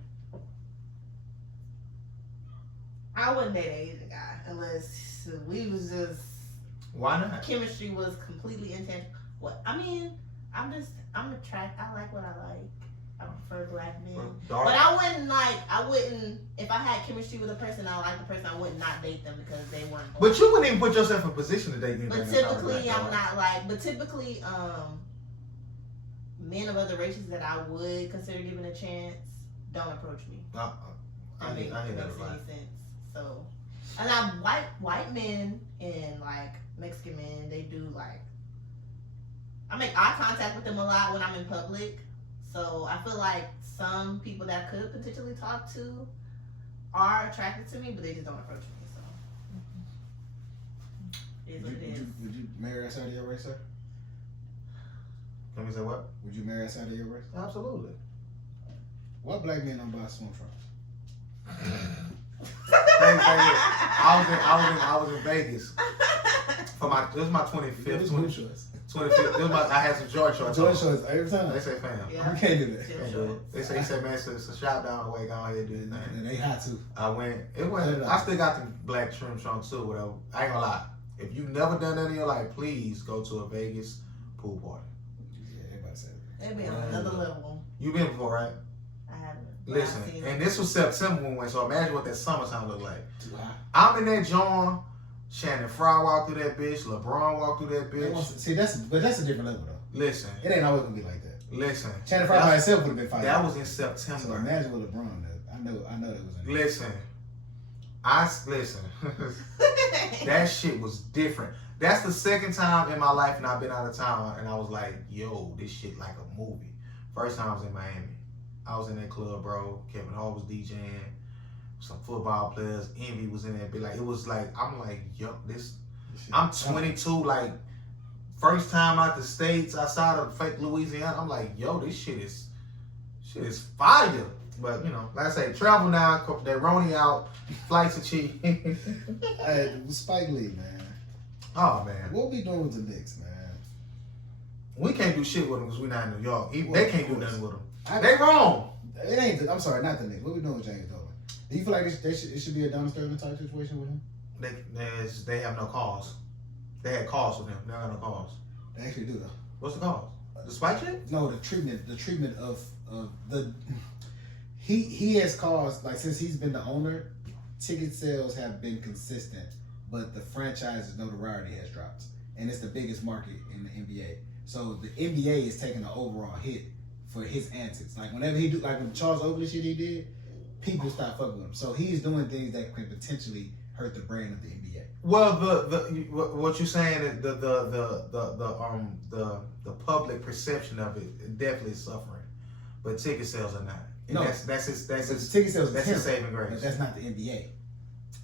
I wouldn't date an Asian guy unless we was just Why not? chemistry was completely intentional. What I mean, I'm attracted. I like what I like. I prefer black men. Dark. But I wouldn't, if I had chemistry with a person, I like the person, I would not date them because they weren't black. But you wouldn't even put yourself in a position to date anything. But typically, I'm not like, but typically, men of other races that I would consider giving a chance don't approach me. I hear that a makes lot. any sense. So, and white men and like Mexican men, they do like, I make eye contact with them a lot when I'm in public. So I feel like some people that I could potentially talk to are attracted to me, but they just don't approach me. So it is what it is. Would you marry outside of your race, sir? Let me say what? Would you marry outside of your race? Absolutely. Why black men don't buy swim trunks? I was in Vegas for this was my 25th. 25th. I had some George shorts. George shorts every time. They say, fam. Yeah. You can't do that. Chill Can't do it. They say, he said, man, it's a shop down the way. Go ahead and do your thing. And they hot too. I went. I still got the black trim trunks too. Whatever. I ain't gonna lie. If you've never done that in your life, please go to a Vegas pool party. Yeah, everybody said it. They be on another level. You been before, right? I haven't. Listen, I've seen and it. this was September when we went, so imagine what that summertime looked like. Too hot. I'm in that John. Shannon Fry walked through that bitch. LeBron walked through that bitch. See, that's a different level though. Listen, It ain't always gonna be like that. listen. Shannon Fry by himself would have been fighting. That was in So September. imagine what LeBron did. I know that was in Listen, listen. That shit was different. That's the second time in my life and I've been out of town and I was like, yo, this shit like a movie. First time I was in Miami. I was in that club, bro. Kevin Hart was DJing. Some football players. Envy was in there. But like, it was like, I'm like, yo, I'm 22, like, first time out the States, outside of fake Louisiana. I'm like, yo, this shit is fire. But, you know, like I say, travel now, they Roni out, flights are cheap. Hey, Spike Lee, man. Oh, man. What we doing with the Knicks, man? We can't do shit with them because we're not in New York. Well, They can't do of course. nothing with them. I- They wrong. It ain't. I'm sorry, not the Knicks. What we doing with James Dolan? Do you feel like it should be a Donald Sterling type situation with him? They have no cause. They had cause with him. They don't have no cause. They actually do though. What's the cause? The spike shit? No, the treatment of the he has caused, like, since he's been the owner, ticket sales have been consistent, but the franchise's notoriety has dropped, and it's the biggest market in the NBA. So the NBA is taking an overall hit for his antics. Like whenever he do, like when Charles Oakley shit he did, people stop fucking with him. So he's doing things that can potentially hurt the brand of the NBA. Well, what you're saying is the public perception of it definitely is suffering, but ticket sales are not. And No. that's his But the ticket sales that's is his saving but grace. that's not the NBA.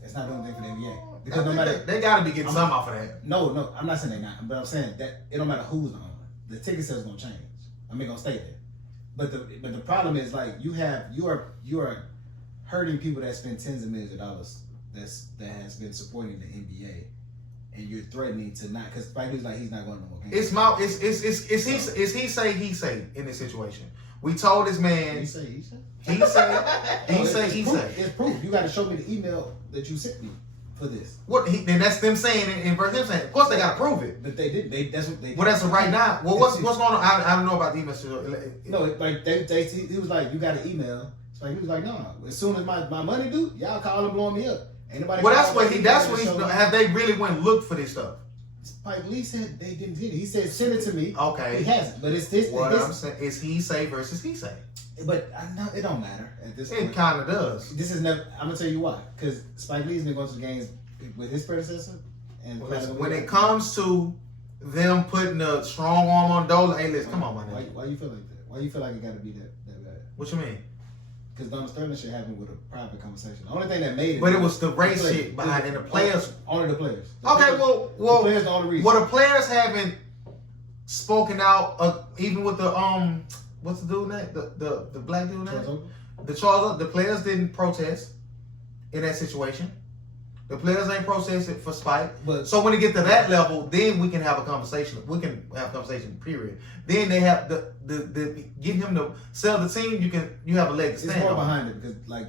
That's not doing anything for the NBA. I Because no think matter they gotta be getting I'm- some off of that. no, I'm not saying they're not, but I'm saying that it don't matter who's the owner. The ticket sales gonna change. I mean, gonna stay there. But the problem is, like, you are hurting people that spend tens of millions of dollars that has been supporting the NBA, and you're threatening to not, because Spike Lee's like he's not going to no more games. It's he say in this situation. We told this man He say. he say It's proof. You got to show me the email that you sent me for this. then that's them saying in verse them saying. Of course they gotta prove it. But they didn't. That's what they. Well, that's right now. Well, what's going on? I don't know about the email. No, like he was like, you got an email. So he was like, no. As soon as my money due, y'all call and blow me up. Ain't nobody. Well, that's call what me. he's have they really went and looked for this stuff? Spike Lee said they didn't get it. He said send it to me. He Okay. hasn't, but it's this. What I'm saying is he say versus he say. But I know it don't matter at this point. It kind of does. This is never. I'm gonna tell you why. Because Spike Lee's been going to the games with his predecessor, and When it comes to them putting a strong arm on Dolan, hey, listen, come on, my nigga. Why you feel like that? Why you feel like it got to be that bad? What you mean? Because Donald Sterling shit happened with a private conversation. The only thing that made it. But it was the race players. shit behind it. The players. Only the players. Okay, the well, players the only reason. well, the players haven't spoken out, even with the what's the dude name? The black dude name? Charles Oakley? The players didn't protest in that situation. The players ain't processing for Spike. But So when it get to that level, then we can have a conversation. We can have a conversation. Period. Then they have the get him to sell the team. You have a leg to it's stand more on. behind it because like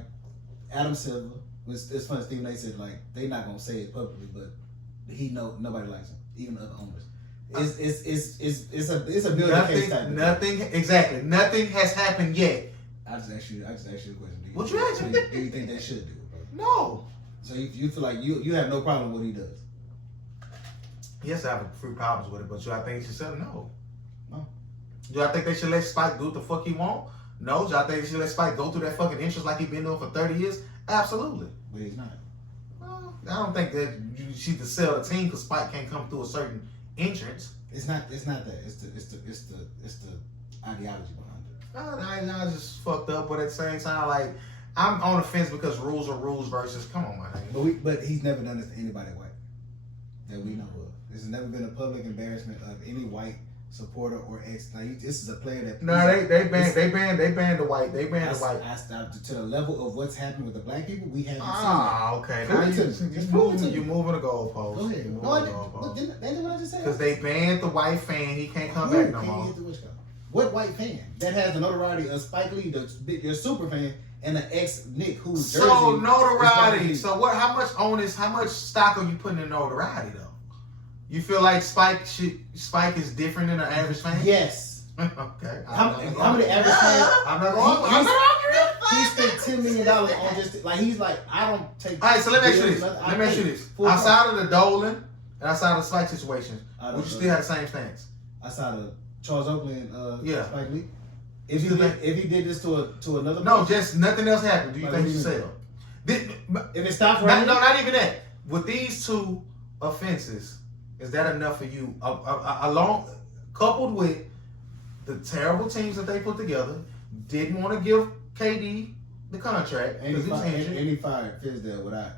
Adam Silver, it's funny. Stephen A. said like they not gonna say it publicly, but nobody likes him, even other owners. It's a building case type. Nothing exactly. Nothing has happened yet. I just asked you the question. What you asked me? Do you think they should do it, bro? No. So you feel like you have no problem with what he does? Yes, I have a few problems with it, but do I think he should sell? No. No. Do I think they should let Spike do what the fuck he want? No. Do I think they should let Spike go through that fucking interest like he been doing for 30 years? Absolutely. But he's not. Well, I don't think that you should sell the team because Spike can't come through a certain entrance. It's not that. It's the ideology behind it. I just fucked up, but at the same time, like I'm on the fence because rules are rules versus come on, man. But he's never done this to anybody white that we know of. This has never been a public embarrassment of any white supporter or ex. Like, this is a player that. No, they banned the white. They banned the white. I stopped to the level of what's happened with the black people. We haven't Ah, okay. Prove Now it to me. Just prove it to me. you're moving the goalpost. Go ahead. You're No, moving the goalpost. that's what I just said. Because they banned the white fan. He can't come Who back no can't more. get the Wish Cup? What white fan that has the notoriety of Spike Lee, your super fan, and the ex Nick who's So jersey notoriety. is So what? How much stock are you putting in notoriety though? You feel like Spike is different than an average fan? Yes. Okay. How many average fans? I'm not going. I'm not arguing. He spent $10 million on just like he's like I don't take. All right, so let me ask you this. deals, Let me ask you this. Full Outside of the Dolan and outside of the Spike situations, I don't would you know. still have the same stance? Outside of Charles Oakley and Yeah. Spike Lee. If Still he did this to another No, just nothing else happened. Do you Like, think what you do you sell? if it stops No, right not even that. With these two offenses, is that enough for you? Along coupled with the terrible teams that they put together, didn't want to give KD the contract and because he was injured. he fired Fizdale without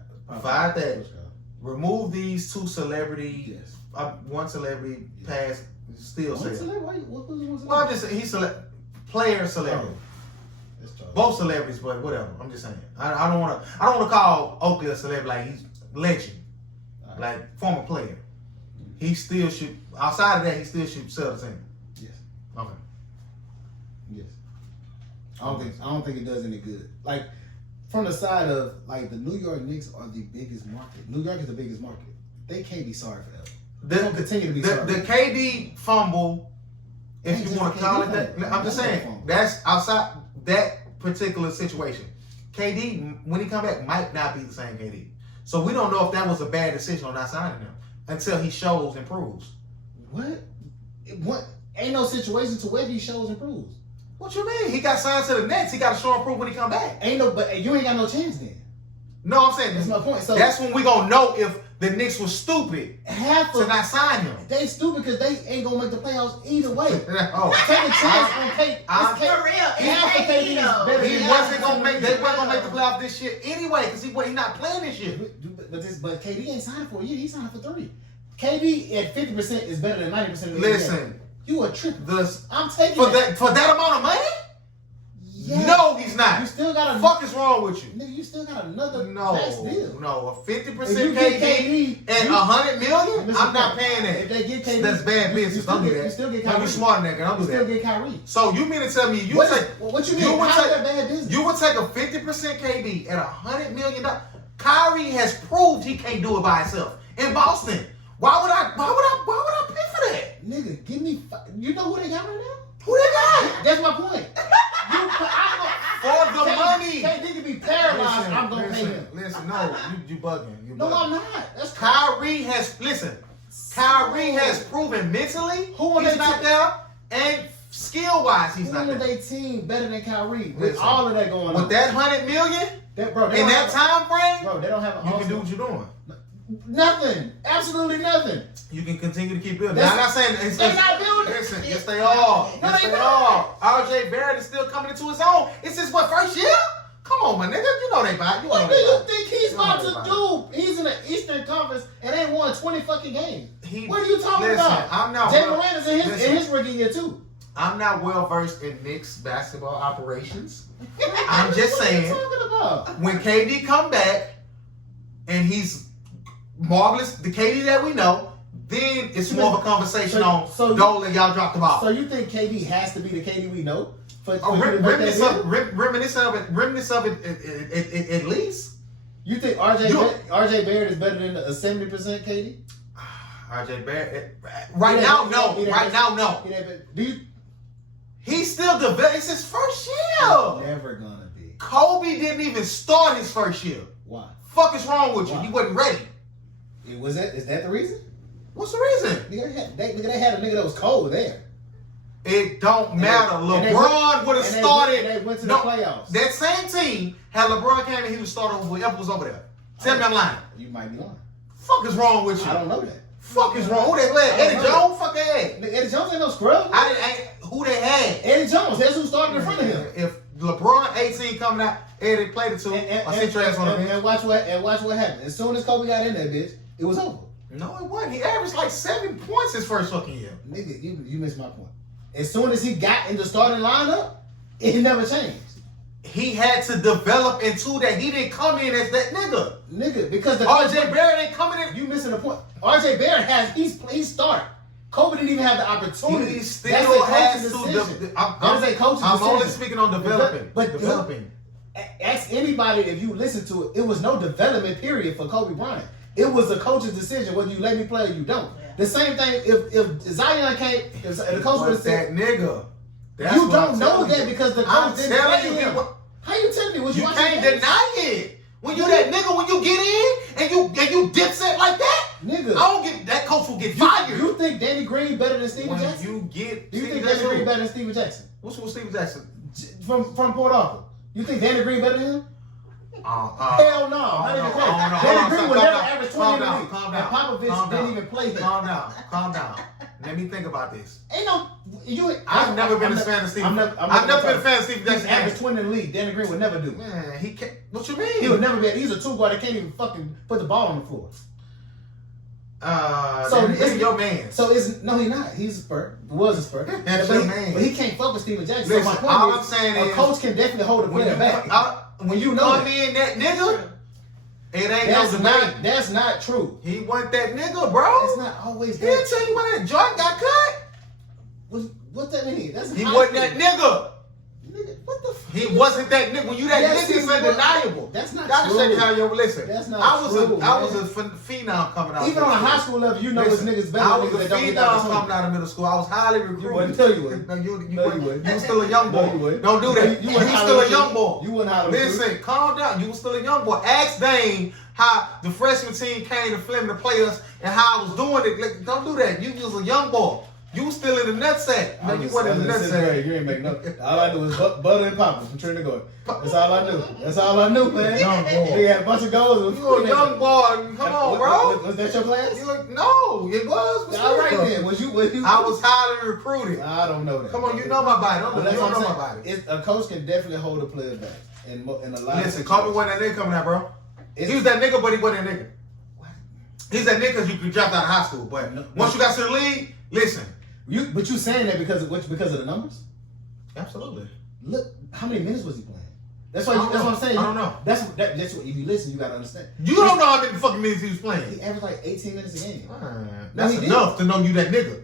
Fired that. Remove these two celebrity, Yes. one celebrity Yes. past, still What sell. celebrity? What was it? Well, I'm just saying he's player celebrity. That's Charles. Both celebrities, but whatever. I'm just saying. I don't want to call Oakley a celebrity. Like he's legend, All right. like former player. He still should. Outside of that, he still should sell the team. Yes. Okay. Yes. I don't think it does any good. Like from the side of like the New York Knicks are the biggest market. New York is the biggest market. They can't be sorry forever. They don't continue to be sorry. The KD fumble, if Ain't you just want a to call KD it that, fumble. I'm just That's a saying fumble. that's outside that particular situation. KD, when he come back, might not be the same KD. So we don't know if that was a bad decision on not signing him until he shows and proves. What? Ain't no situation to where he shows and proves. What you mean? He got signed to the Nets. He got to show and prove when he come back. Ain't no, but you ain't got no chance then. No, I'm saying That's my point. So that's when we gonna know if the Knicks was stupid half to of not sign him. they stupid because they ain't gonna make the playoffs either way. Oh. Take a chance on Kate. I'm- For real, Half of it's KD is KD better He than wasn't gonna make. They weren't gonna make the playoff this year anyway because he not playing this year. But KD ain't signed for a year. He signed for 3. KD at 50% is better than 90% of the Listen, You a trick. the I'm taking for that amount of money? Yes. No, he's You not. still got a Fuck is wrong with you? nigga. You still got another max No, deal. no, a If you 50% get KD and you- $100 million. Listen, I'm not paying If that. they get KD, That's bad you business. still Don't do get- that. You still get No, Kyrie. you smart nigga. Don't You do still that. get Kyrie. So you mean to tell me you What take you you mean? would How's take- that bad business? you would take a 50% KD at $100 million? Kyrie has proved he can't do it by himself in Boston. Why would I pay for that? Nigga, give me. You know who they got right now? Who they got? That's my point. For the money. KD can be paralyzed. I'm gonna pay him. Listen, no, you bugging. You No, bugging. I'm not. That's Kyrie has proven mentally Who on he's they not team? there, and skill wise he's Who not on there. their team better than Kyrie with Listen, all of that going on? With that $100 million Bro, they in don't that have time frame, bro, they don't have an you can do all-star. what you're doing. Nothing. Absolutely nothing. You can continue to keep building. That's- Now, I'm not saying it's They're not building. Listen, yes they are. No, Yes they they not. are. RJ Barrett is still coming into his own. It's his first year? Come on, my nigga. You know they buy. You What know do they you buy. think he's You know about they to buy. do? He's in the Eastern Conference and ain't won 20 fucking games. He- What are you talking listen, about? I'm not. Jay Moran is in listen. his rookie year too. I'm not well versed in Knicks basketball operations. I'm just saying, What are you talking about? when KD come back and he's marvelous, the KD that we know. Then it's more of a conversation on so you- Dolan. Y'all dropped the ball. So you think KD has to be the KD we know? Reminiscent of it at least. You think RJ Barrett is better than a 70% KD? RJ Barrett. Right now, no. Do you? He's still developing. It's his first year. Never gonna be. Kobe didn't even start his first year. Why? Fuck is wrong with you? Why? He wasn't ready. Is that the reason? What's the reason? They had a nigga that was cold there. It don't matter. LeBron would have started. They went to the playoffs. That same team had LeBron came and he was starting whoever was over there. Tell me I'm lying. You might be lying. Fuck is wrong with you? I don't know that. Fuck is wrong? Who they had? Eddie Jones? Fuck they had. Eddie Jones ain't no scrub. Who they had? Eddie Jones. That's who started in front of him. If LeBron 18 coming out, Eddie played it too. And watch what happened. As soon as Kobe got in that bitch, it was over. No, it wasn't. He averaged like 7 points his first fucking year. Nigga, you missed my point. As soon as he got in the starting lineup, it never changed. He had to develop into that. He didn't come in as that nigga. Nigga, because RJ Barrett ain't coming in. You missing the point. RJ Barrett he started. Kobe didn't even have the opportunity. He still has to. I'm only speaking on developing. Developing. Ask anybody if you listen to it. It was no development period for Kobe Bryant. It was a coach's decision whether you let me play or you don't. Yeah. The same thing if Zion came, if the coach would have said that nigga. You don't know that because the coach didn't play him. How you telling me? You can't deny it. When you that nigga, when you get in and you dipset like that, nigga, I don't get that coach will get fired. You think Danny Green better than Steven Jackson? Do you think Danny Green better than Steven Jackson? What's with Steven Jackson? From Port Arthur. You think Danny Green better than him? Hell no. Not even close. Danny Green would never average 20 in the league. Calm And Popovich didn't even play him. Calm down. Let me think about this. I've never been a fan of Steven. I've never been a fan of Steven Jackson. He's average 20 in the league. Danny Green would never do. Man, he can't. What you mean? He would never be. He's a two guard that can't even fucking put the ball on the floor. So it's your man. So he's not. He's a Spur. Was a Spur. That's your man. But he can't fuck with Steven Jackson. Listen, so my point all is, I'm saying a is, coach can definitely hold a player back. When you come in that nigga, it ain't no debate. That's not true. He wasn't that nigga, bro. It's not always that. He'll tell you when that joint got cut. What's that mean? He wasn't that nigga. Nigga, what the fuck? He wasn't that nigga. When you that nigga, it's undeniable. That's not true. Gotta check how you listen. That's not true. I was man. a phenom coming out. Even on a high school level, you know this nigga's better. I was a phenom coming out of middle school. I was highly recruited. You wouldn't tell you would. No, you would. You was still a young boy. No, you would. Don't do that. You was still a young boy. You wouldn't highly Listen, calm down. You was still a young boy. Ask Dane how the freshman team came to Fleming to play us and how I was doing it. Don't do that. You was a young boy. You was still in the nutsack. No, you wasn't in the nutsack. You ain't make no. All I knew was butter and poppers from Trinity Gordon. That's all I knew. That's all I knew, man. Young boy. He had a bunch of goals. You a young boy. Come on, bro. Was that your class? No, it was. All right then. Was you? I was highly recruited. I don't know that. Come on, you know my body. You don't know my body. A coach can definitely hold a player back. In a lot. Listen, Kobe wasn't that nigga coming out, bro. He was that nigga, but he wasn't that nigga. What? He's that nigga because you dropped out of high school. But once you got to the league, listen. But you saying that because of the numbers? Absolutely. Look, how many minutes was he playing? That's what I'm saying. I don't know. That's what if you listen, you gotta understand. You don't know how many fucking minutes he was playing. He averaged like 18 minutes a game. That's enough to know you that nigga.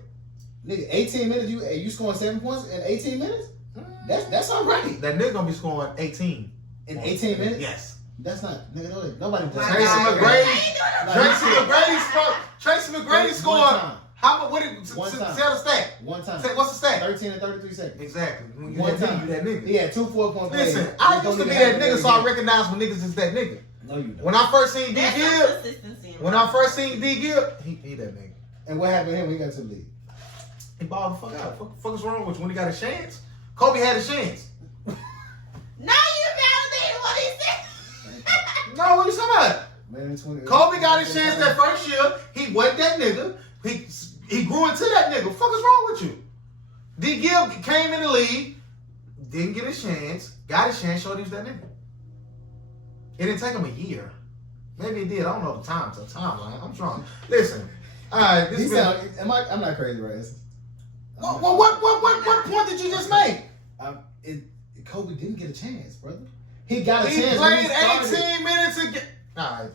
Nigga, 18 minutes, you scoring 7 points in 18 minutes? That's all right. That nigga gonna be scoring 18. In 18 minutes? Yes. That's not, nigga, nobody does Tracy McGrady scored. How much? What did tell the stat? One time. What's the stat? 13 and 33 seconds. Exactly. When you One that time. Nigga, you that nigga. He had 2 4-point plays. Listen, I used to be that nigga, so I recognize when niggas is that nigga. No, you don't. When I first seen D Gibb, he that nigga. And what happened to him when he got to the league? He balled the fuck out. Fuck is wrong with you? When he got a chance, Kobe had a chance. Now you validated what he said. No, what you talking about? Kobe got a chance that first year. He wasn't that nigga. He grew into that nigga. Fuck is wrong with you? D Gibb came in the league, didn't get a chance, got a chance, showed he was that nigga. It didn't take him a year. Maybe it did. I don't know the timeline. I'm drunk. Listen. All right. I'm not crazy, right? What point did you just make? Kobe didn't get a chance, brother. He got a chance. He played 18 minutes again. All right.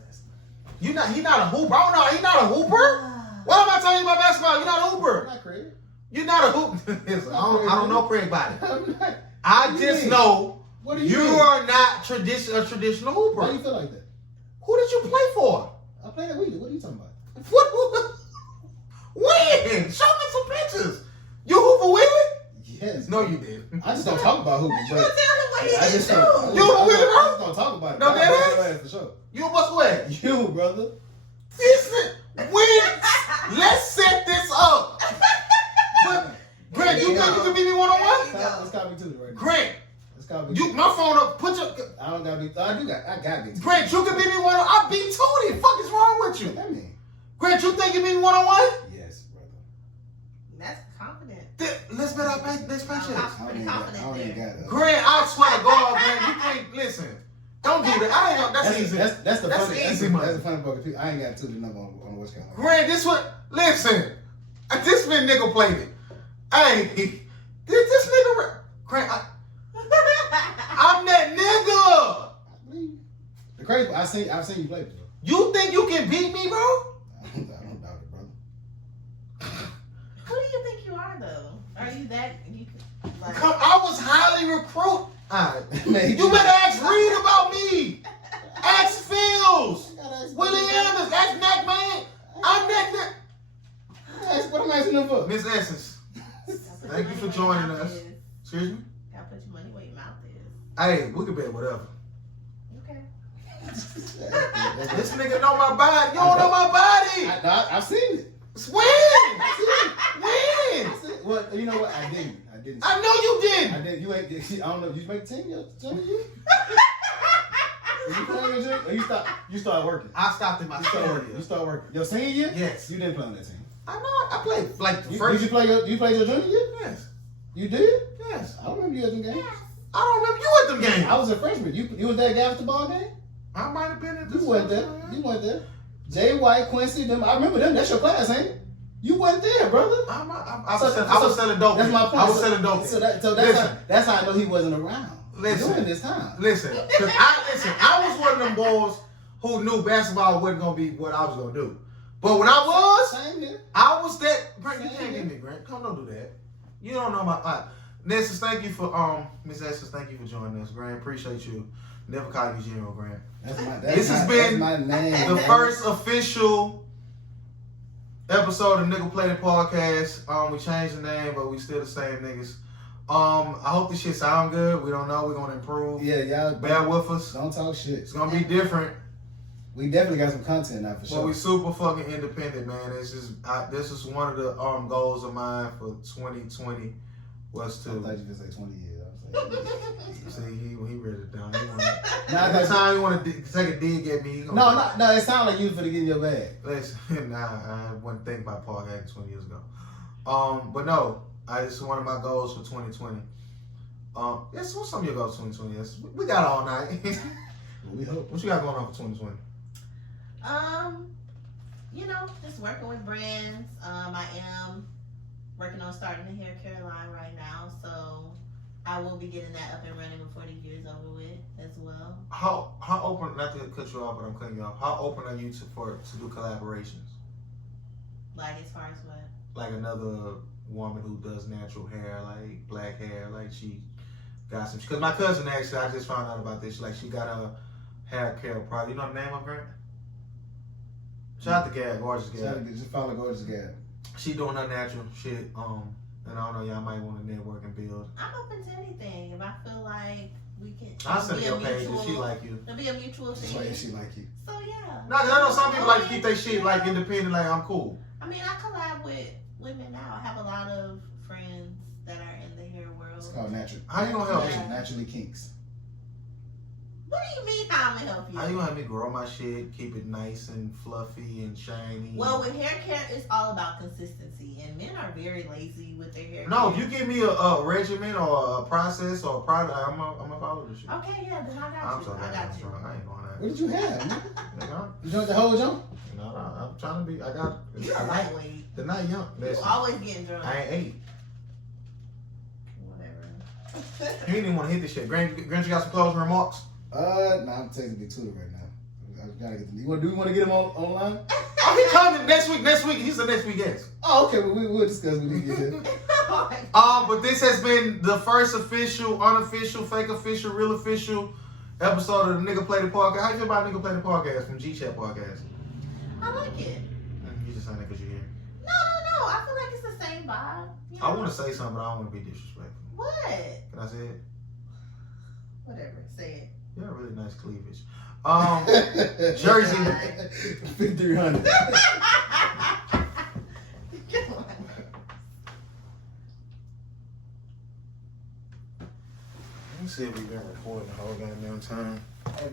He not a hooper. Oh no, he not a hooper. What am I telling you about basketball? You're not a I'm hooper. not Craig. You're not a hooper. I don't know Craig about it. I'm not. I What do you just mean? know What do you you mean? are not a traditional hooper. Why do you feel like that? Who did you play for? I played at Wheatley. What are you talking about? What? When? Show me some pictures. You hoop for Wheatley? Yes. No, you did. I just don't talk about hooping, You but tell him what he I just didn't don't. do. You a Wheatley, bro? I just don't talk about it. No, I that don't is? talk about it for sure. You what's what? You, brother. Listen, let's set this up. Grant, you think you can beat me one-on-one? Let's call me two right now. Grant, Let's call me you my phone up. Put your I don't gotta be. I got me two. Grant. You can beat me one-on. I beat Tony. Fuck is wrong with What you? that mean? Grant, you think you beat me one-on-one? Yes, brother. That's confident. Let's bet our next paycheck. I don't even got that. Grant, I swear to God, Grant, you can't listen. Don't do that. I ain't. That's easy. That's the That's funny. easy That's money. the funny part. I ain't got two to number on the West Carolina. Grant, this what? Listen, this been nickel plated. Hey, this nigga. Grant, I'm that nigga. I believe you. The crazy. I've seen you play before. You think you can beat me, bro? I don't doubt it, brother. Who do you think you are, though? Are you that? Like, Come, I was highly recruited. Man, You better ask Reed about me. Ask Fields. Willie Anderson. Ask Mac Man. I'm that. What am I asking them for? Miss Essence. gotta Thank put you your for money joining where your us. mouth is. Excuse me. Gotta put your money where your mouth is. Hey, we can bet whatever. Okay. This nigga know my body. You don't know my body. I've seen it. When? When? I've seen it. Well, you know what? I didn't. I know you did. I did. You ain't. I don't know. You make 10 years. Some of you. You playing your junior? Or you start working. I stopped in my You start senior working. year. You start working. Your senior year? Yes. You didn't play on that team. I know. I played like the Did first. you play your junior year? Yes. You did? Yes. I don't remember you at them games. I don't remember you at them games. I was a freshman. You was that guy at the ball game? I might have been at You this. went there. You went there. Jay White, Quincy, them. I remember them. That's your class, ain't it? You went there, brother. I was selling dope. That's my point. I was selling dope. So Listen. that's how I know he wasn't around. Listen. During this time. Listen, cause I was one of them boys who knew basketball wasn't gonna be what I was gonna do. But when I was, Same here. I was that. Grant, you Same can't here. get me, Grant. Come, don't do that. You don't know my. Nessus, thank you for Miss Estes, thank you for joining us, Grant. Appreciate you. Never call you General Grant. This has been my name. The man. first official episode of Nickel Plated Podcast. We changed the name, but we still the same niggas. I hope this shit sound good. We don't know. We're gonna improve. Yeah, y'all. Bear with us. Don't talk shit. It's gonna be different, We definitely got some content now for but sure. we super fucking independent, man. This is one of the goals of mine for 2020 was I thought to you could say 20 years. I was like, see he read it down. He wanna, Nah, I every thought time he want to take a dig at me, he you- gonna no, it sounded like you was finna get in your bag. Listen, nah, I wasn't thinking about Paul Hagen 20 years ago. But no, it's one of my goals for 2020. Yes, what's some of your goals for 2020? Yes, we got all night. We hope. What you got going on for 2020? Just working with brands. I am working on starting the hair care line right now, so I will be getting that up and running before the year's over with as well. How open? Not to cut you off, but I'm cutting you off. How open are you to do collaborations? Like as far as what? Like another woman who does natural hair, like black hair, like she got some. Because my cousin actually, I just found out about this. Like she got a hair care product. You know the name of her? Shout out to Gab, gorgeous Gab. Just follow Gorgeous Gab. She doing her natural shit. And I don't know, y'all might want to network and build. I'm open to anything. If I feel like we can. I'll it'll send be her a your page if mutual- she like you. It'll be a mutual That's why thing. she like you. So yeah. No, 'cause I know some people like to keep their shit like independent, like I'm cool. I mean, I collab with women now. I have a lot of friends that are in the hair world. It's called natural. How you gonna help me? Yeah. Naturally kinks. What do you mean how I'm gonna help you? How you gonna have me grow my shit, keep it nice and fluffy and shiny? Well, with hair care, it's all about consistency, and men are very lazy with their hair. No, care. if you give me a regimen or a process or a product, I'm gonna follow this shit. Okay, yeah, then I got I'm you. sorry, I got you. I ain't going that. What did you have? man? Nigga, You drank the whole jump? no, I'm trying to be. I got. You're I like. lightweight. They're not young. You Listen, always getting drunk. I ain't 8. Whatever. You didn't even want to hit this shit. Grant, you got some closing remarks? Nah, I'm taking me to it right now. gotta get. Do we want to get him online? Oh, he coming next week. Next week, he's the next week guest. Oh, okay. Well, we'll discuss when we get here. But this has been the first official, unofficial, fake official, real official episode of the Nigga Play the Podcast. How you feel about Nigga Play the Podcast from G-Chat Podcast? I like it. You just saying that because you're here. No. I feel like it's the same vibe. You I know? want to say something, but I don't want to be disrespectful. What? Can I say it? Whatever. Say it. You have really nice cleavage. Jersey. 5300. Come on. Let me see if we've been recording the whole goddamn time.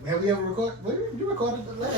Have we ever recorded? You recorded the last.